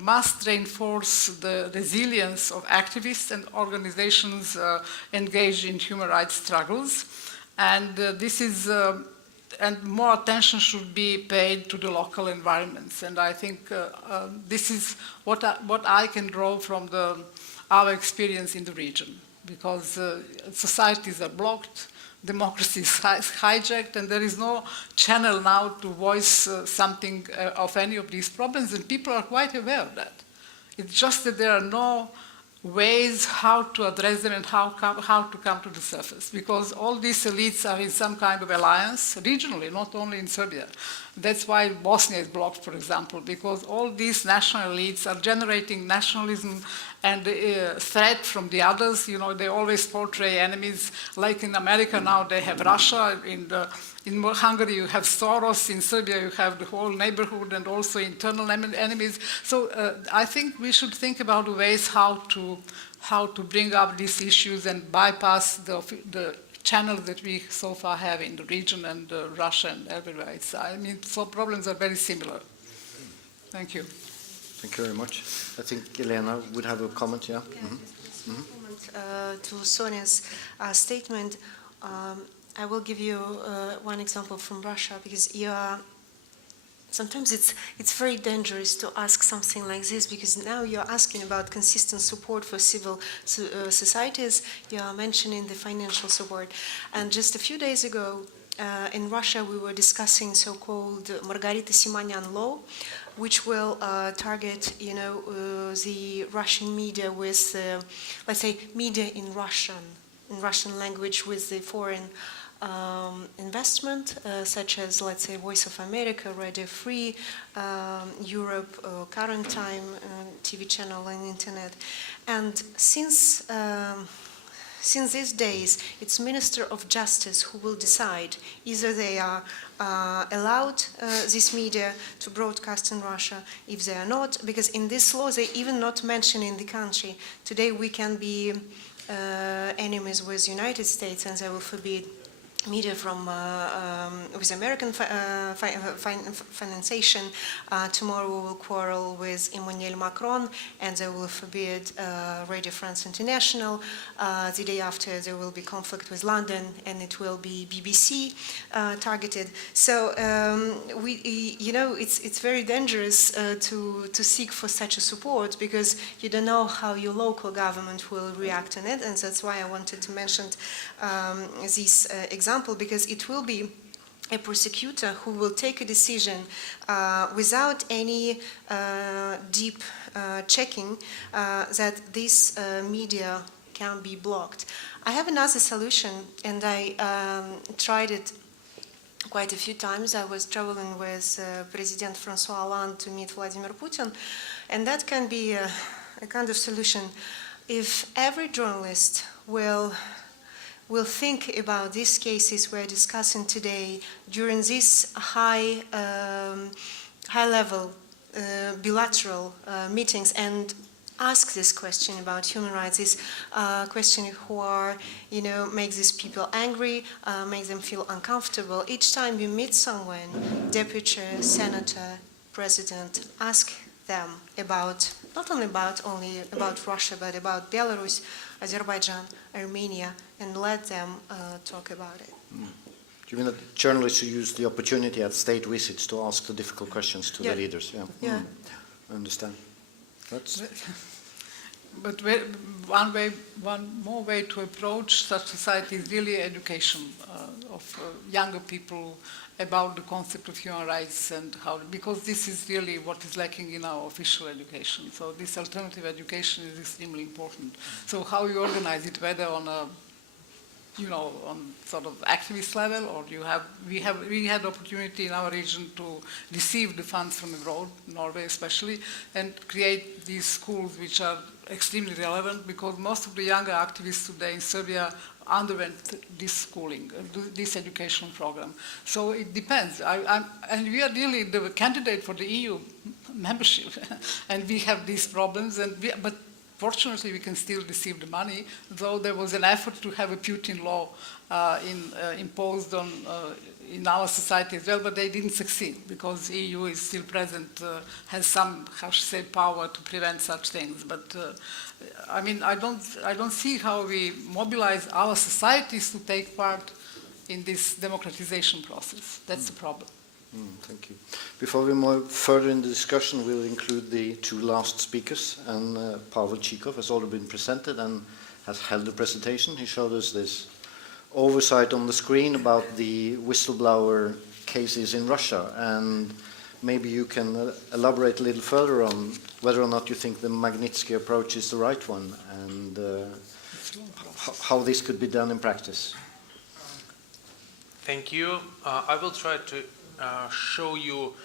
must reinforce the resilience of activists and organizations engaged in human rights struggles, and this is and more attention should be paid to the local environments. And I think this is what I can draw from our experience in the region, because societies are blocked, democracy is hijacked, and there is no channel now to voice something of any of these problems, and people are quite aware of that. It's just that there are no ways how to address them and how to come to the surface, because all these elites are in some kind of alliance regionally, not only in Serbia. That's why Bosnia is blocked, for example, because all these national elites are generating nationalism and threat from the others. You know, they always portray enemies, like in America now they have Russia, in Hungary you have Soros, in Serbia you have the whole neighborhood and also internal enemies. So I think we should think about ways how to bring up these issues and bypass the channels that we so far have in the region and Russia and everywhere. So problems are very similar. Thank you. Thank you very much. I think Elena would have a comment, yeah? Yeah, just a comment to Sonia's statement. I will give you one example from Russia, because sometimes it's very dangerous to ask something like this, because now you're asking about consistent support for civil societies. You are mentioning the financial support. And just a few days ago, in Russia, we were discussing so-called Margarita Simonyan law, which will target, the Russian media with, let's say, media in Russian language with the foreign investment, such as, let's say, Voice of America, Radio Free, Europe, Current Time, TV channel and internet. And since these days, it's Minister of Justice who will decide either they are allowed this media to broadcast in Russia, if they are not, because in this law they even not mention in the country. Today we can be enemies with United States and they will forbid media from with American financiation. Tomorrow we will quarrel with Emmanuel Macron and they will forbid Radio France International. The day after there will be conflict with London and it will be BBC targeted. So it's very dangerous to seek for such a support because you don't know how your local government will react on it, and that's why I wanted to mention this example, because it will be a prosecutor who will take a decision without any deep checking that this media can be blocked. I have another solution, and I tried it quite a few times. I was traveling with President François Hollande to meet Vladimir Putin, and that can be a kind of solution. If every journalist will think about these cases we're discussing today during this high-level bilateral meetings and ask this question about human rights, this question who are, make these people angry, make them feel uncomfortable. Each time you meet someone, deputy, senator, president, ask them about, not only about Russia, but about Belarus, Azerbaijan, Armenia, and let them talk about it. Do you mean that journalists who use the opportunity at state visits to ask the difficult questions to the leaders? Yeah. I understand. But one more way to approach such society is really education of younger people about the concept of human rights and how, because this is really what is lacking in our official education. So this alternative education is extremely important. So how you organize it, whether on a, on sort of activist level, or we had opportunity in our region to receive the funds from abroad, Norway especially, and create these schools which are extremely relevant because most of the younger activists today in Serbia underwent this schooling, this educational program. So it depends. And we are really the candidate for the EU membership, and we have these problems. But fortunately, we can still receive the money, though there was an effort to have a Putin law imposed on in our society as well, but they didn't succeed because the EU is still present, has some, power to prevent such things. But I don't see how we mobilize our societies to take part in this democratization process. That's the problem. Thank you. Before we move further in the discussion, we'll include the two last speakers, and Pavel Chikov has already been presented and has held the presentation. He showed us this oversight on the screen about the whistleblower cases in Russia, and maybe you can elaborate a little further on whether or not you think the Magnitsky approach is the right one, and how this could be done in practice. Thank you. I will try to show you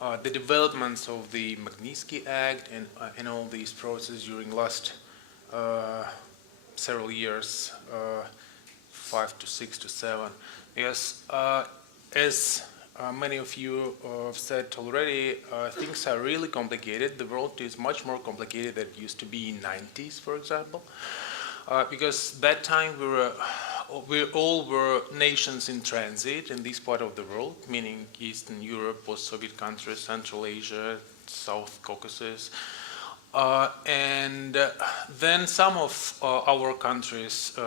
the developments of the Magnitsky Act and all these processes during last several years, 5 to 6 to 7. Yes, as many of you have said already, things are really complicated. The world is much more complicated than it used to be in the 90s, for example, because that time we all were nations in transit in this part of the world, meaning Eastern Europe, post-Soviet countries, Central Asia, South Caucasus. And then some of our countries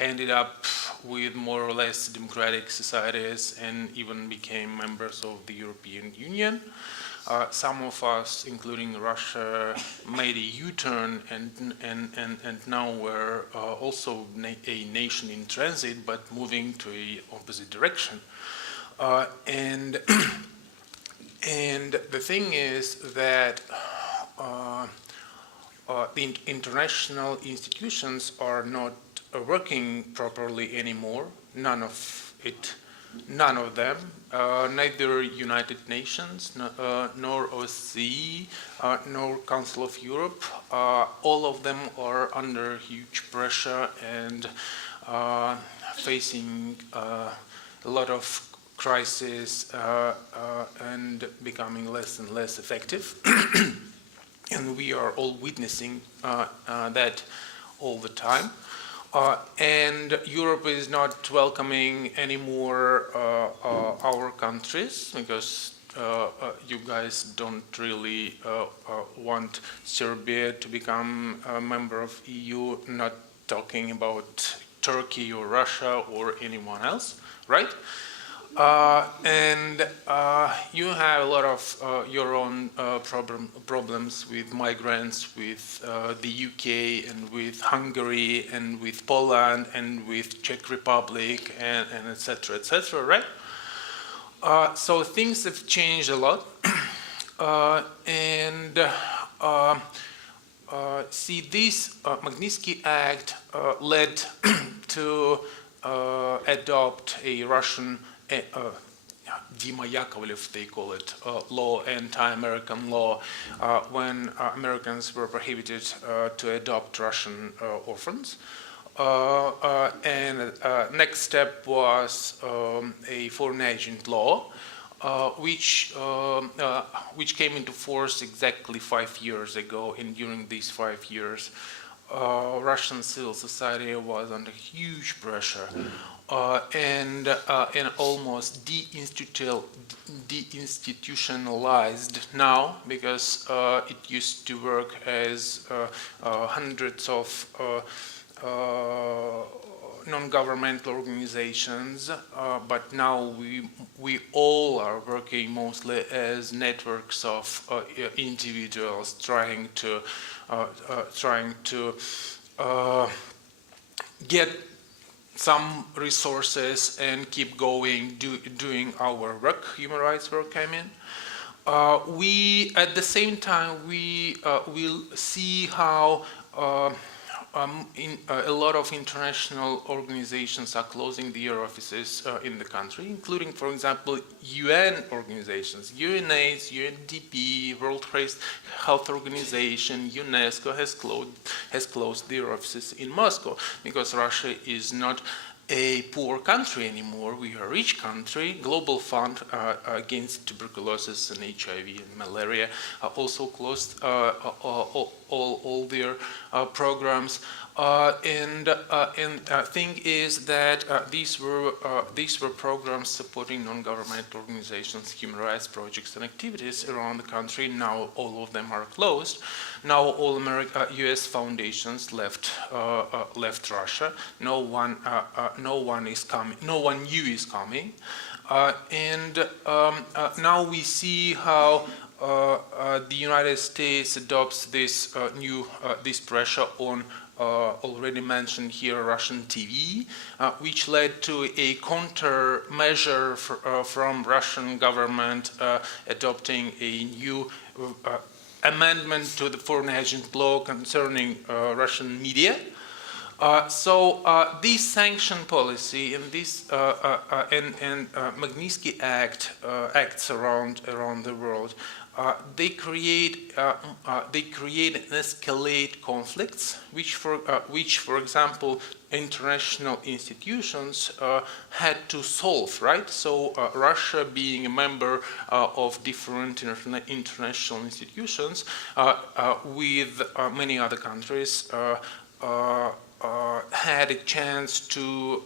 ended up with more or less democratic societies and even became members of the European Union. Some of us, including Russia, made a U-turn and now we're also a nation in transit, but moving to a opposite direction. And the thing is that the international institutions are not working properly anymore. None of them, neither United Nations, nor OSCE, nor Council of Europe. All of them are under huge pressure and facing a lot of crisis and becoming less and less effective. And we are all witnessing that all the time. And Europe is not welcoming anymore our countries because you guys don't really want Serbia to become a member of EU, not talking about Turkey or Russia or anyone else, right? And you have a lot of your own problems with migrants, with the UK and with Hungary and with Poland and with Czech Republic and etc., right? So things have changed a lot. See, this Magnitsky Act led to adopt a Russian Dima Yakovlev, they call it, law, anti-American law, when Americans were prohibited to adopt Russian orphans. And next step was a foreign agent law, which came into force exactly 5 years ago, and during these 5 years, Russian civil society was under huge pressure and almost deinstitutionalized now, because it used to work as hundreds of non-governmental organizations, but now we all are working mostly as networks of individuals trying to get some resources and keep going, doing our work, human rights work, I mean. We, at the same time, we will see how a lot of international organizations are closing their offices in the country, including, for example, UN organizations, UNAIDS, UNDP, World Health Organization, UNESCO has closed their offices in Moscow because Russia is not a poor country anymore. We are a rich country. Global Fund against tuberculosis and HIV and malaria also closed all their programs. And thing is that these were programs supporting non-governmental organizations, human rights projects and activities around the country. Now all of them are closed. Now all U.S. foundations left Russia. No one is coming. No one new is coming. And now we see how the United States adopts this this pressure on already mentioned here Russian TV, which led to a countermeasure from Russian government adopting a new amendment to the foreign agent law concerning Russian media. So this sanction policy and this Magnitsky acts around the world, they create and escalate conflicts, which for example international institutions had to solve, right? So Russia, being a member of different international institutions with many other countries, had a chance to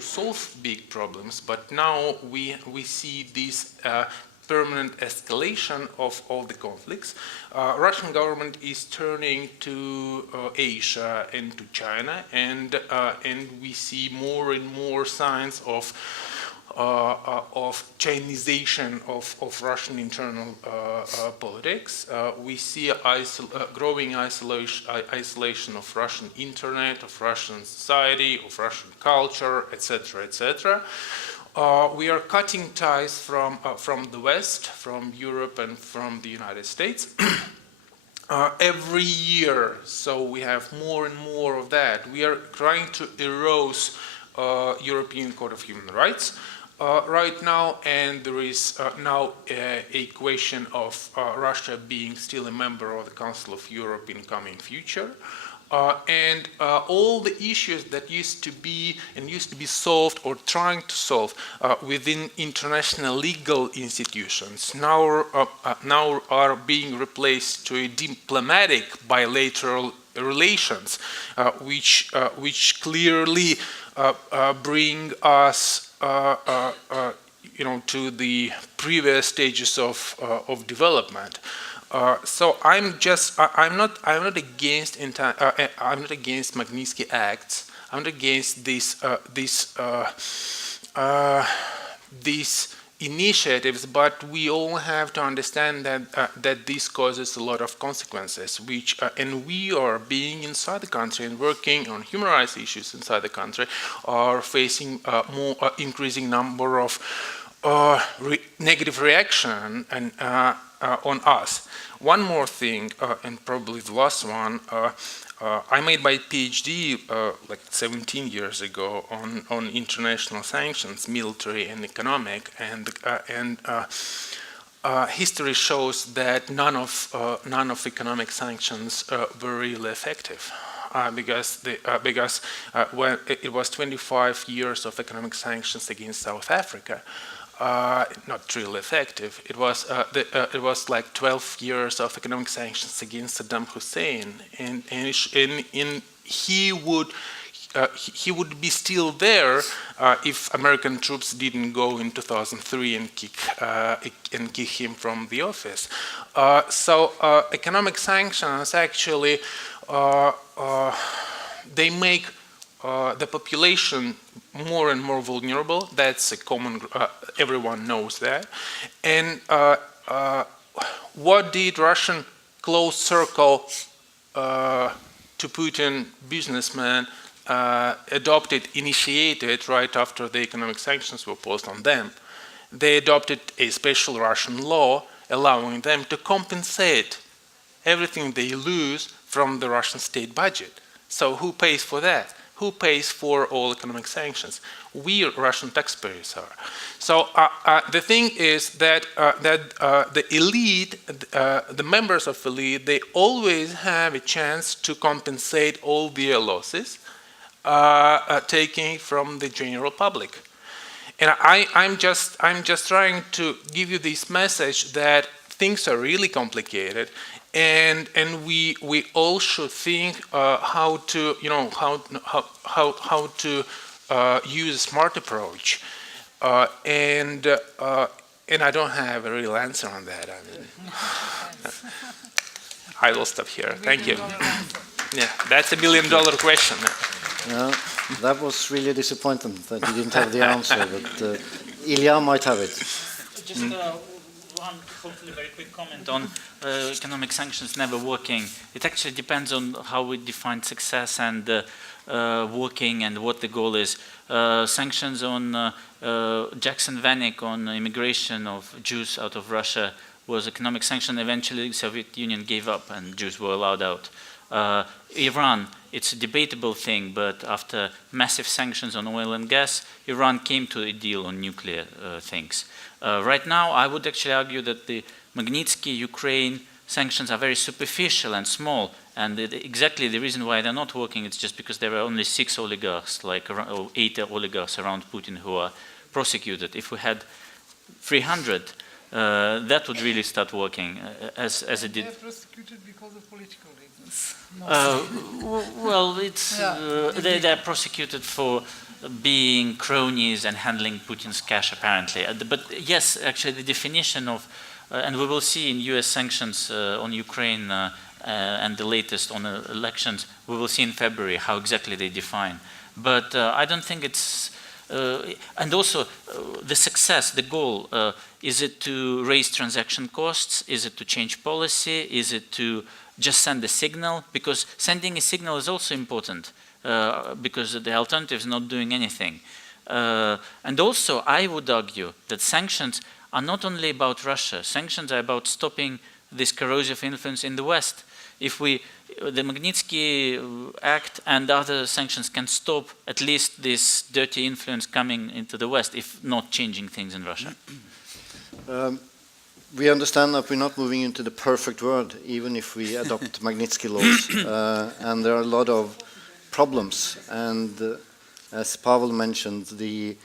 solve big problems, but now we see this permanent escalation of all the conflicts. Russian government is turning to Asia and to China, and we see more and more signs of Chinization of Russian internal politics. We see growing isolation of Russian internet, of Russian society, of Russian culture, etc., etc. We are cutting ties from the West, from Europe and from the United States. every year, so we have more and more of that. We are trying to erode European Court of Human Rights right now, and there is now a question of Russia being still a member of the Council of Europe in coming future. And all the issues that used to be solved or trying to solve within international legal institutions now are being replaced to a diplomatic bilateral relations, which clearly bring us to the previous stages of development. So I'm not against Magnitsky Acts. I'm not against these initiatives, but we all have to understand that this causes a lot of consequences. And we are being inside the country and working on human rights issues inside the country are facing more increasing number of negative reaction and on us. One more thing, and probably the last one, I made my PhD like 17 years ago on international sanctions, military and economic, and history shows that none of economic sanctions were really effective. Because when it was 25 years of economic sanctions against South Africa, not really effective. It was like 12 years of economic sanctions against Saddam Hussein, and he would be still there if American troops didn't go in 2003 and kick him from the office. So economic sanctions actually they make the population more and more vulnerable. That's a common, everyone knows that. And what did Russian close circle to Putin businessmen initiated right after the economic sanctions were posed on them? They adopted a special Russian law allowing them to compensate everything they lose from the Russian state budget. So who pays for that? Who pays for all economic sanctions? We Russian taxpayers are. So the thing is that the elite, the members of elite, they always have a chance to compensate all their losses taken from the general public. And I'm just trying to give you this message that things are really complicated. And we all should think how to use a smart approach, and I don't have a real answer on that. I mean, I will stop here. Thank you. Yeah, that's $1 billion question. Yeah, that was really disappointing that you didn't have the answer, but Ilya might have it. Just one hopefully very quick comment on economic sanctions never working. It actually depends on how we define success and working and what the goal is. Sanctions on Jackson Vanik on immigration of Jews out of Russia was economic sanction. Eventually the Soviet Union gave up and Jews were allowed out. Iran, it's a debatable thing, but after massive sanctions on oil and gas, Iran came to a deal on nuclear things. Right now, I would actually argue that the Magnitsky Ukraine sanctions are very superficial and small, and exactly the reason why they're not working is just because there are only 6 oligarchs, like or 8 oligarchs around Putin who are prosecuted. If we had 300, that would really start working as it did. They are prosecuted because of political reasons. Well, it's they are prosecuted for being cronies and handling Putin's cash, apparently. But yes, actually, the definition of, and we will see in U.S. sanctions on Ukraine and the latest on elections, we will see in February how exactly they define. But I don't think it's, and also the success, the goal, is it to raise transaction costs? Is it to change policy? Is it to just send a signal? Because sending a signal is also important. Because the alternative is not doing anything. And also, I would argue that sanctions are not only about Russia. Sanctions are about stopping this corrosive influence in the West. the Magnitsky Act and other sanctions can stop at least this dirty influence coming into the West, if not changing things in Russia. We understand that we're not moving into the perfect world, even if we adopt Magnitsky laws, and there are a lot of problems. And as Pavel mentioned, the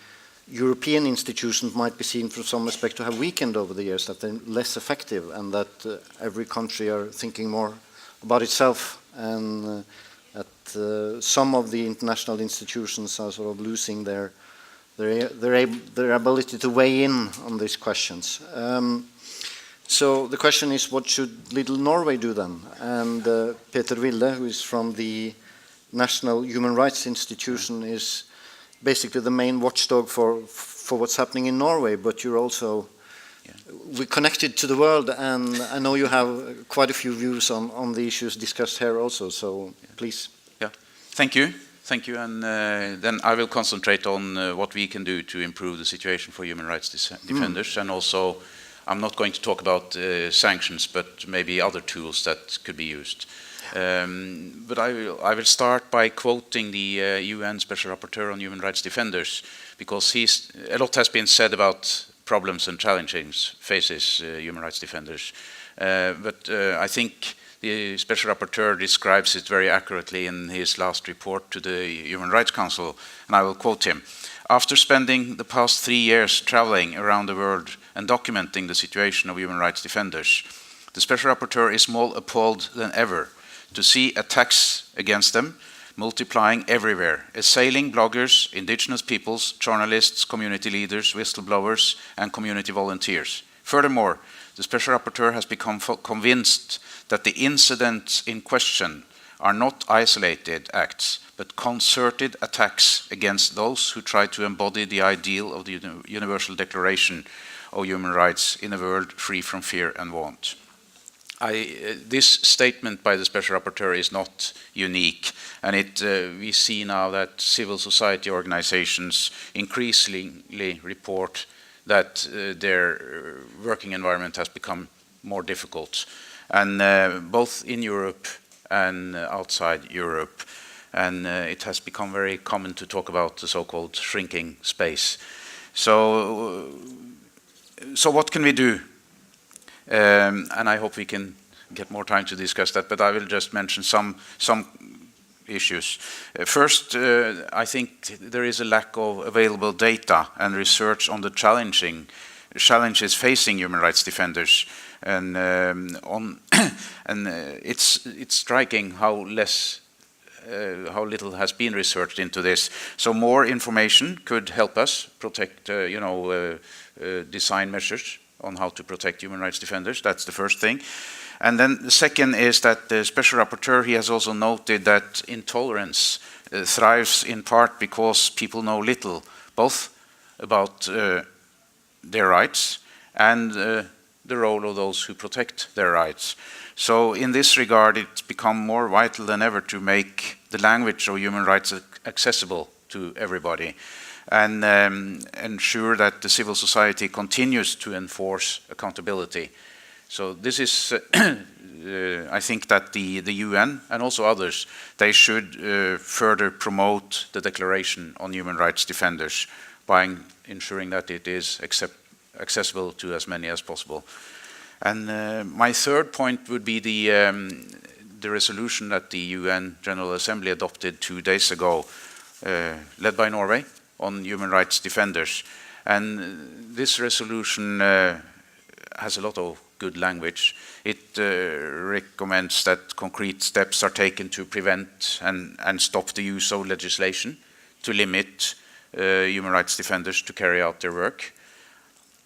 European institutions might be seen, from some respect, to have weakened over the years, that they're less effective, and that every country are thinking more about itself, and that some of the international institutions are sort of losing their ability to weigh in on these questions. So the question is, what should little Norway do then? And Peter Wille, who is from the National Human Rights Institution, is basically the main watchdog for what's happening in Norway, but you're also we're connected to the world, and I know you have quite a few views on the issues discussed here also, so please. Yeah, thank you. Thank you, and then I will concentrate on what we can do to improve the situation for human rights defenders, and also I'm not going to talk about sanctions, but maybe other tools that could be used. But I will start by quoting the UN Special Rapporteur on Human Rights Defenders, because a lot has been said about problems and challenges faces human rights defenders. But I think the Special Rapporteur describes it very accurately in his last report to the Human Rights Council, and I will quote him. After spending the past 3 years traveling around the world and documenting the situation of human rights defenders, the Special Rapporteur is more appalled than ever to see attacks against them multiplying everywhere, assailing bloggers, indigenous peoples, journalists, community leaders, whistleblowers, and community volunteers. Furthermore, the Special Rapporteur has become convinced that the incidents in question are not isolated acts, but concerted attacks against those who try to embody the ideal of the Universal Declaration of Human Rights in a world free from fear and want. This statement by the Special Rapporteur is not unique, and we see now that civil society organizations increasingly report that their working environment has become more difficult, and both in Europe and outside Europe. And it has become very common to talk about the so-called shrinking space. So what can we do? And I hope we can get more time to discuss that, but I will just mention some issues. First, I think there is a lack of available data and research on the challenges facing human rights defenders, and it's striking how little has been researched into this. So more information could help us protect, design measures on how to protect human rights defenders. That's the first thing. And then the second is that the Special Rapporteur, he has also noted that intolerance thrives in part because people know little, both about their rights and the role of those who protect their rights. So in this regard, it's become more vital than ever to make the language of human rights accessible to everybody, and ensure that the civil society continues to enforce accountability. So this is, I think that the UN and also others, they should further promote the Declaration on Human Rights Defenders by ensuring that it is accessible to as many as possible. And my third point would be the resolution that the UN General Assembly adopted 2 days ago, led by Norway, on human rights defenders. And this resolution has a lot of good language. It recommends that concrete steps are taken to prevent and stop the use of legislation to limit human rights defenders to carry out their work.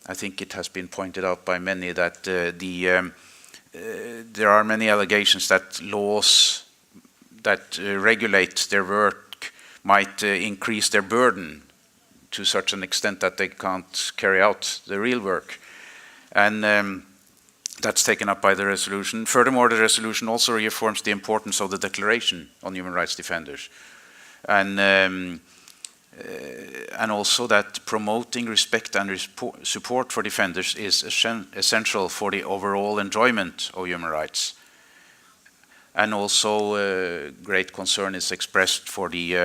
I think it has been pointed out by many that there are many allegations that laws that regulate their work might increase their burden to such an extent that they can't carry out the real work. And that's taken up by the resolution. Furthermore, the resolution also reaffirms the importance of the Declaration on Human Rights Defenders. And also that promoting respect and support for defenders is essential for the overall enjoyment of human rights. and also great concern is expressed for the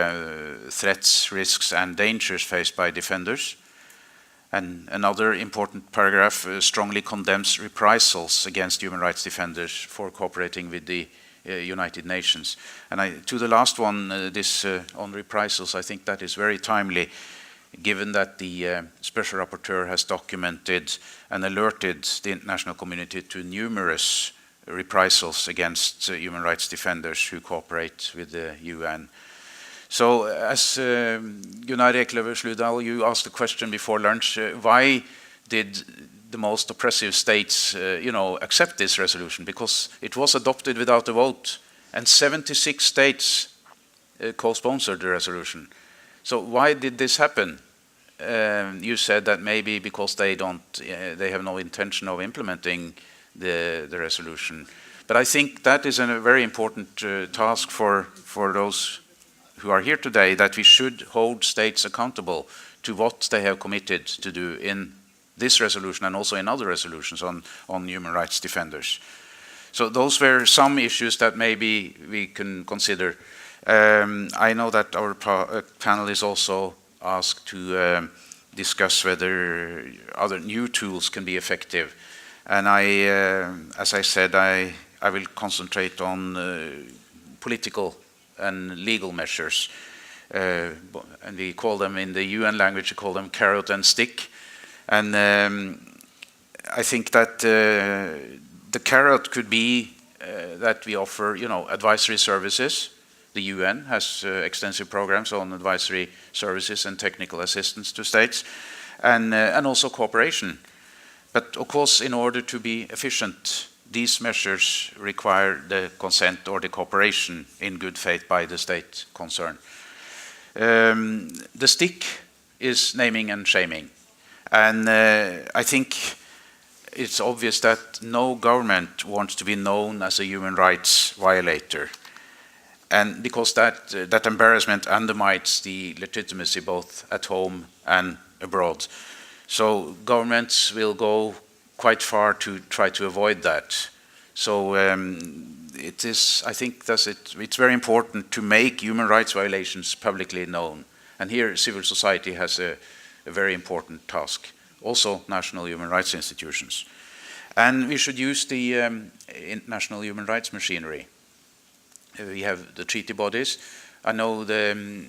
threats, risks and dangers faced by defenders. And another important paragraph strongly condemns reprisals against human rights defenders for cooperating with the United Nations. And to the last one, this on reprisals, I think that is very timely, given that the Special Rapporteur has documented and alerted the international community to numerous reprisals against human rights defenders who cooperate with the UN. So, as Gunnar Eklöver-Sludal, you asked the question before lunch, why did the most oppressive states, accept this resolution? Because it was adopted without a vote, and 76 states co-sponsored the resolution. So, why did this happen? You said that maybe because they have no intention of implementing the resolution. But I think that is a very important task for those who are here today, that we should hold states accountable to what they have committed to do in this resolution and also in other resolutions on human rights defenders. So those were some issues that maybe we can consider. I know that our panel is also asked to discuss whether other new tools can be effective. And as I said, I will concentrate on political and legal measures. And we call them, in the UN language, we call them carrot and stick. And I think that the carrot could be that we offer, advisory services. The UN has extensive programs on advisory services and technical assistance to states, and also cooperation. But of course, in order to be efficient, these measures require the consent or the cooperation in good faith by the state concerned. The stick is naming and shaming. And I think it's obvious that no government wants to be known as a human rights violator. And because that embarrassment undermines the legitimacy both at home and abroad. So governments will go quite far to try to avoid that. So it is, I think it's very important to make human rights violations publicly known. And here civil society has a very important task. Also national human rights institutions. And we should use the international human rights machinery. We have the treaty bodies. I know the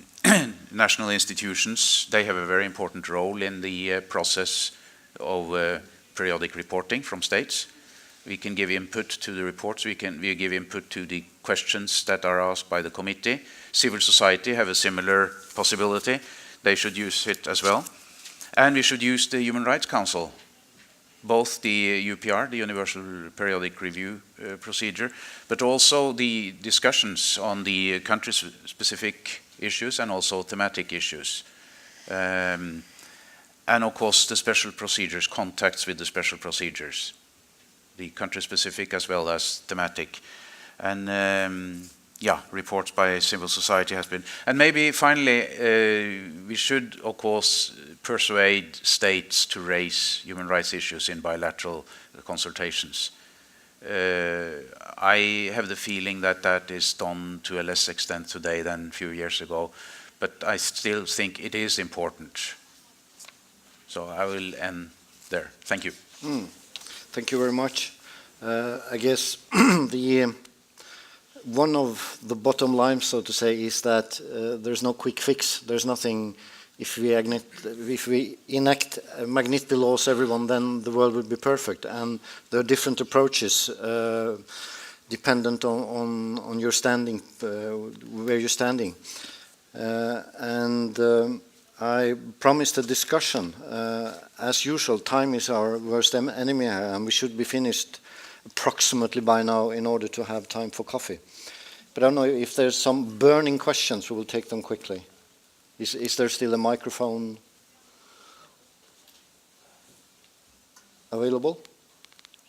national institutions, they have a very important role in the process of periodic reporting from states. We can give input to the reports, we give input to the questions that are asked by the committee. Civil society have a similar possibility. They should use it as well. And we should use the Human Rights Council, both the UPR, the Universal Periodic Review procedure, but also the discussions on the country-specific issues and also thematic issues. And of course the special procedures, contacts with the special procedures, the country-specific as well as thematic. And reports by civil society has been. And maybe finally, we should of course persuade states to raise human rights issues in bilateral consultations. I have the feeling that that is done to a less extent today than a few years ago, but I still think it is important. So I will end there. Thank you. Thank you very much. I guess one of the bottom lines, so to say, is that there's no quick fix. There's nothing. If we enact Magnitsky laws, everyone, then the world would be perfect. And there are different approaches dependent on your standing, where you're standing. I promised a discussion. As usual, time is our worst enemy, and we should be finished approximately by now in order to have time for coffee. But I don't know if there's some burning questions, we will take them quickly. Is there still a microphone available?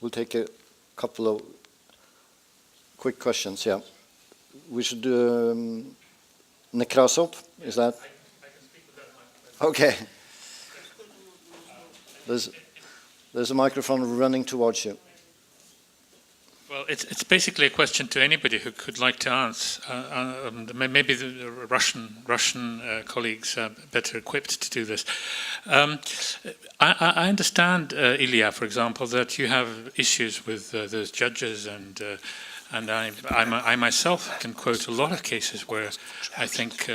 We'll take a couple of quick questions, yeah. We should do Nekrasov, is that? I can speak with that microphone. Okay. There's a microphone running towards you. Well, it's basically a question to anybody who could like to answer. Maybe the Russian colleagues are better equipped to do this. I understand, Ilya, for example, that you have issues with those judges, and I myself can quote a lot of cases where I think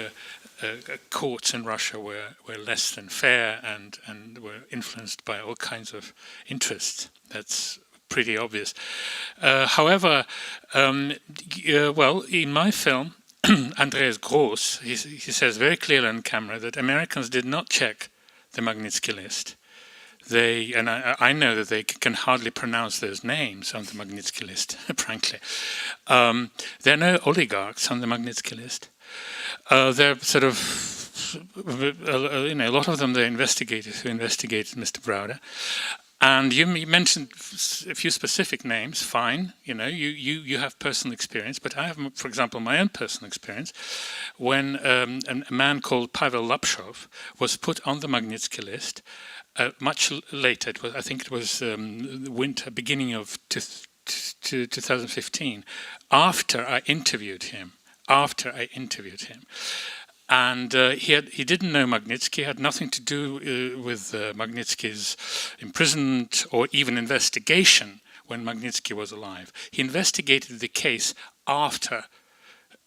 courts in Russia were less than fair and were influenced by all kinds of interests. That's pretty obvious. However, well, in my film, Andreas Gross, he says very clearly on camera that Americans did not check the Magnitsky list. And I know that they can hardly pronounce those names on the Magnitsky list, frankly. There are no oligarchs on the Magnitsky list. They're sort of, a lot of them, they're investigators who investigated Mr. Browder. And you mentioned a few specific names, fine, you have personal experience, but I have, for example, my own personal experience. When a man called Pavel Lapshov was put on the Magnitsky list, much later, I think it was winter, beginning of 2015, after I interviewed him. And he didn't know Magnitsky, had nothing to do with Magnitsky's imprisonment or even investigation when Magnitsky was alive. He investigated the case after,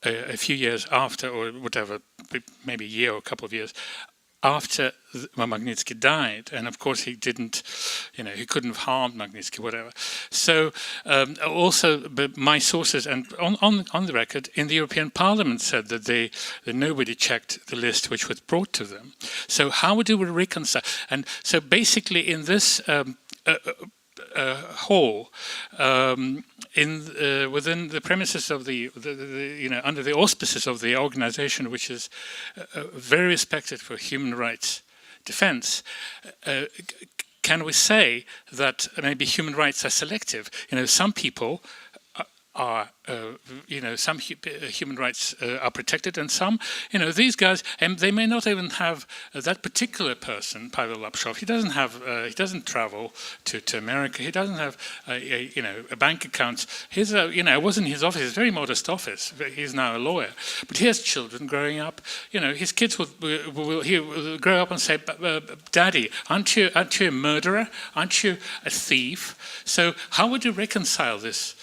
a few years after, or whatever, maybe a year or a couple of years, after Magnitsky died, and of course he didn't, he couldn't have harmed Magnitsky, whatever. So also, but my sources, and on the record, in the European Parliament said that nobody checked the list which was brought to them. So how do we reconcile? And so basically in this hall, within the premises of under the auspices of the organization, which is very respected for human rights defense, can we say that maybe human rights are selective? Some people are, some human rights are protected, and some, these guys, they may not even have that particular person, Pavel Lapshov. He doesn't travel to America. He doesn't have, a bank account. He's, I was in his office, his very modest office. He's now a lawyer, but he has children growing up. His kids will grow up and say, "Daddy, aren't you a murderer? Aren't you a thief?" So how would you reconcile this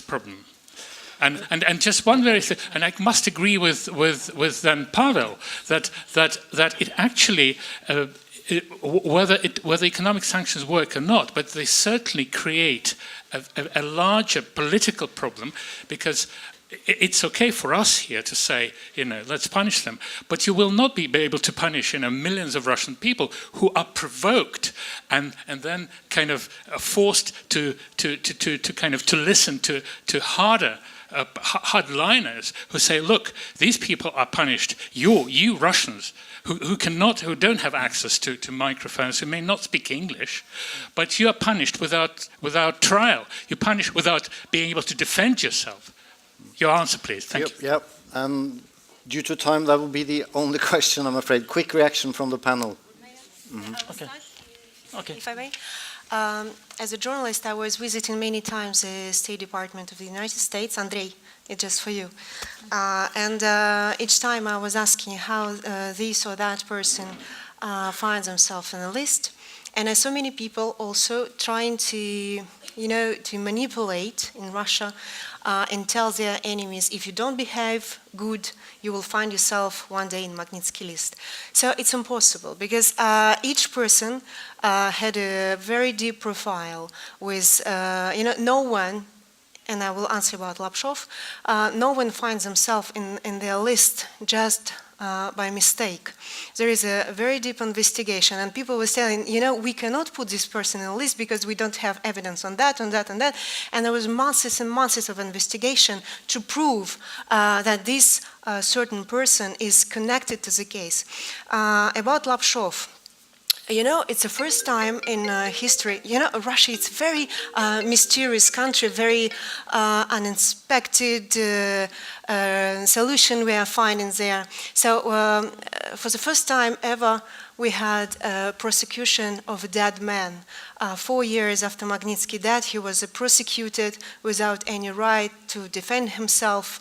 problem? And just one very thing, and I must agree with then Pavel that it actually whether economic sanctions work or not, but they certainly create a larger political problem, because it's okay for us here to say, let's punish them, but you will not be able to punish, millions of Russian people who are provoked and then kind of forced to listen to harder hardliners who say, look, these people are punished. You Russians who don't have access to microphones, who may not speak English, but you are punished without trial. You're punished without being able to defend yourself. Your answer, please. Thank you. Yep. Due to time, that will be the only question, I'm afraid. Quick reaction from the panel. Okay. If I may. As a journalist, I was visiting many times the State Department of the United States. Andrei, it's just for you. And each time I was asking how this or that person finds himself in a list. And I saw many people also trying to manipulate in Russia and tell their enemies, if you don't behave good, you will find yourself one day in Magnitsky list. So it's impossible, because each person had a very deep profile with, no one, and I will answer about Lapshov, no one finds himself in their list just by mistake. There is a very deep investigation, and people were saying, we cannot put this person in a list because we don't have evidence on that, on that, and that. And there was months and months of investigation to prove that this certain person is connected to the case. About Lapshov, you know, it's the first time in history, you know, Russia, it's a very mysterious country, very unexpected solution we are finding there. So for the first time ever, we had a prosecution of a dead man. 4 years after Magnitsky died, he was prosecuted without any right to defend himself.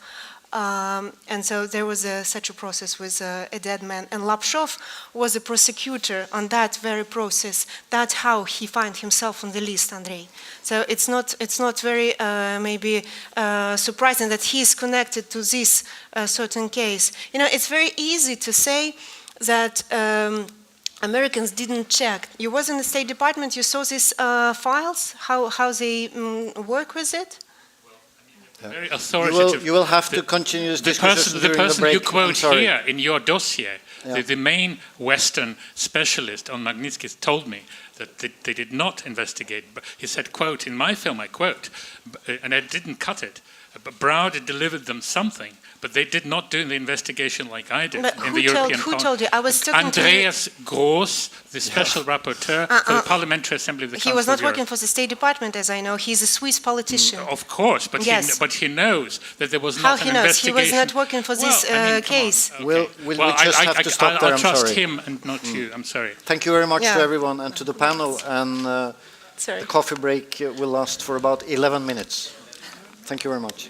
And so there was such a process with a dead man. And Lapshov was a prosecutor on that very process. That's how he found himself on the list, Andrei. So it's not very maybe surprising that he is connected to this certain case. You know, it's very easy to say that Americans didn't check. You was in the State Department, you saw these files, how they work with it? Very authoritative. You will have to continue this discussion the during the person break. you quote I'm sorry. here in your dossier, Yeah. the main Western specialist on Magnitsky told me that they did not investigate. But he said, quote, in my film, I quote, and I didn't cut it, but Browder delivered them something, but they did not do the investigation like I did But in the European who told you? I was talking Andreas Gross, the special rapporteur for the Parliamentary Assembly of the Council He was not of Europe. working for the State Department, as I know. He's a Swiss politician. Of course, but, Yes. he knows that there was How not he an knows? He investigation. was not working for this Well, I mean, come case. on, okay. Will we just have to stop there? I'll I'm trust sorry. him and not you. I'm sorry. Thank you very much Yeah. to everyone and to the panel. And Sorry. the coffee break will last for about 11 minutes. Thank you very much.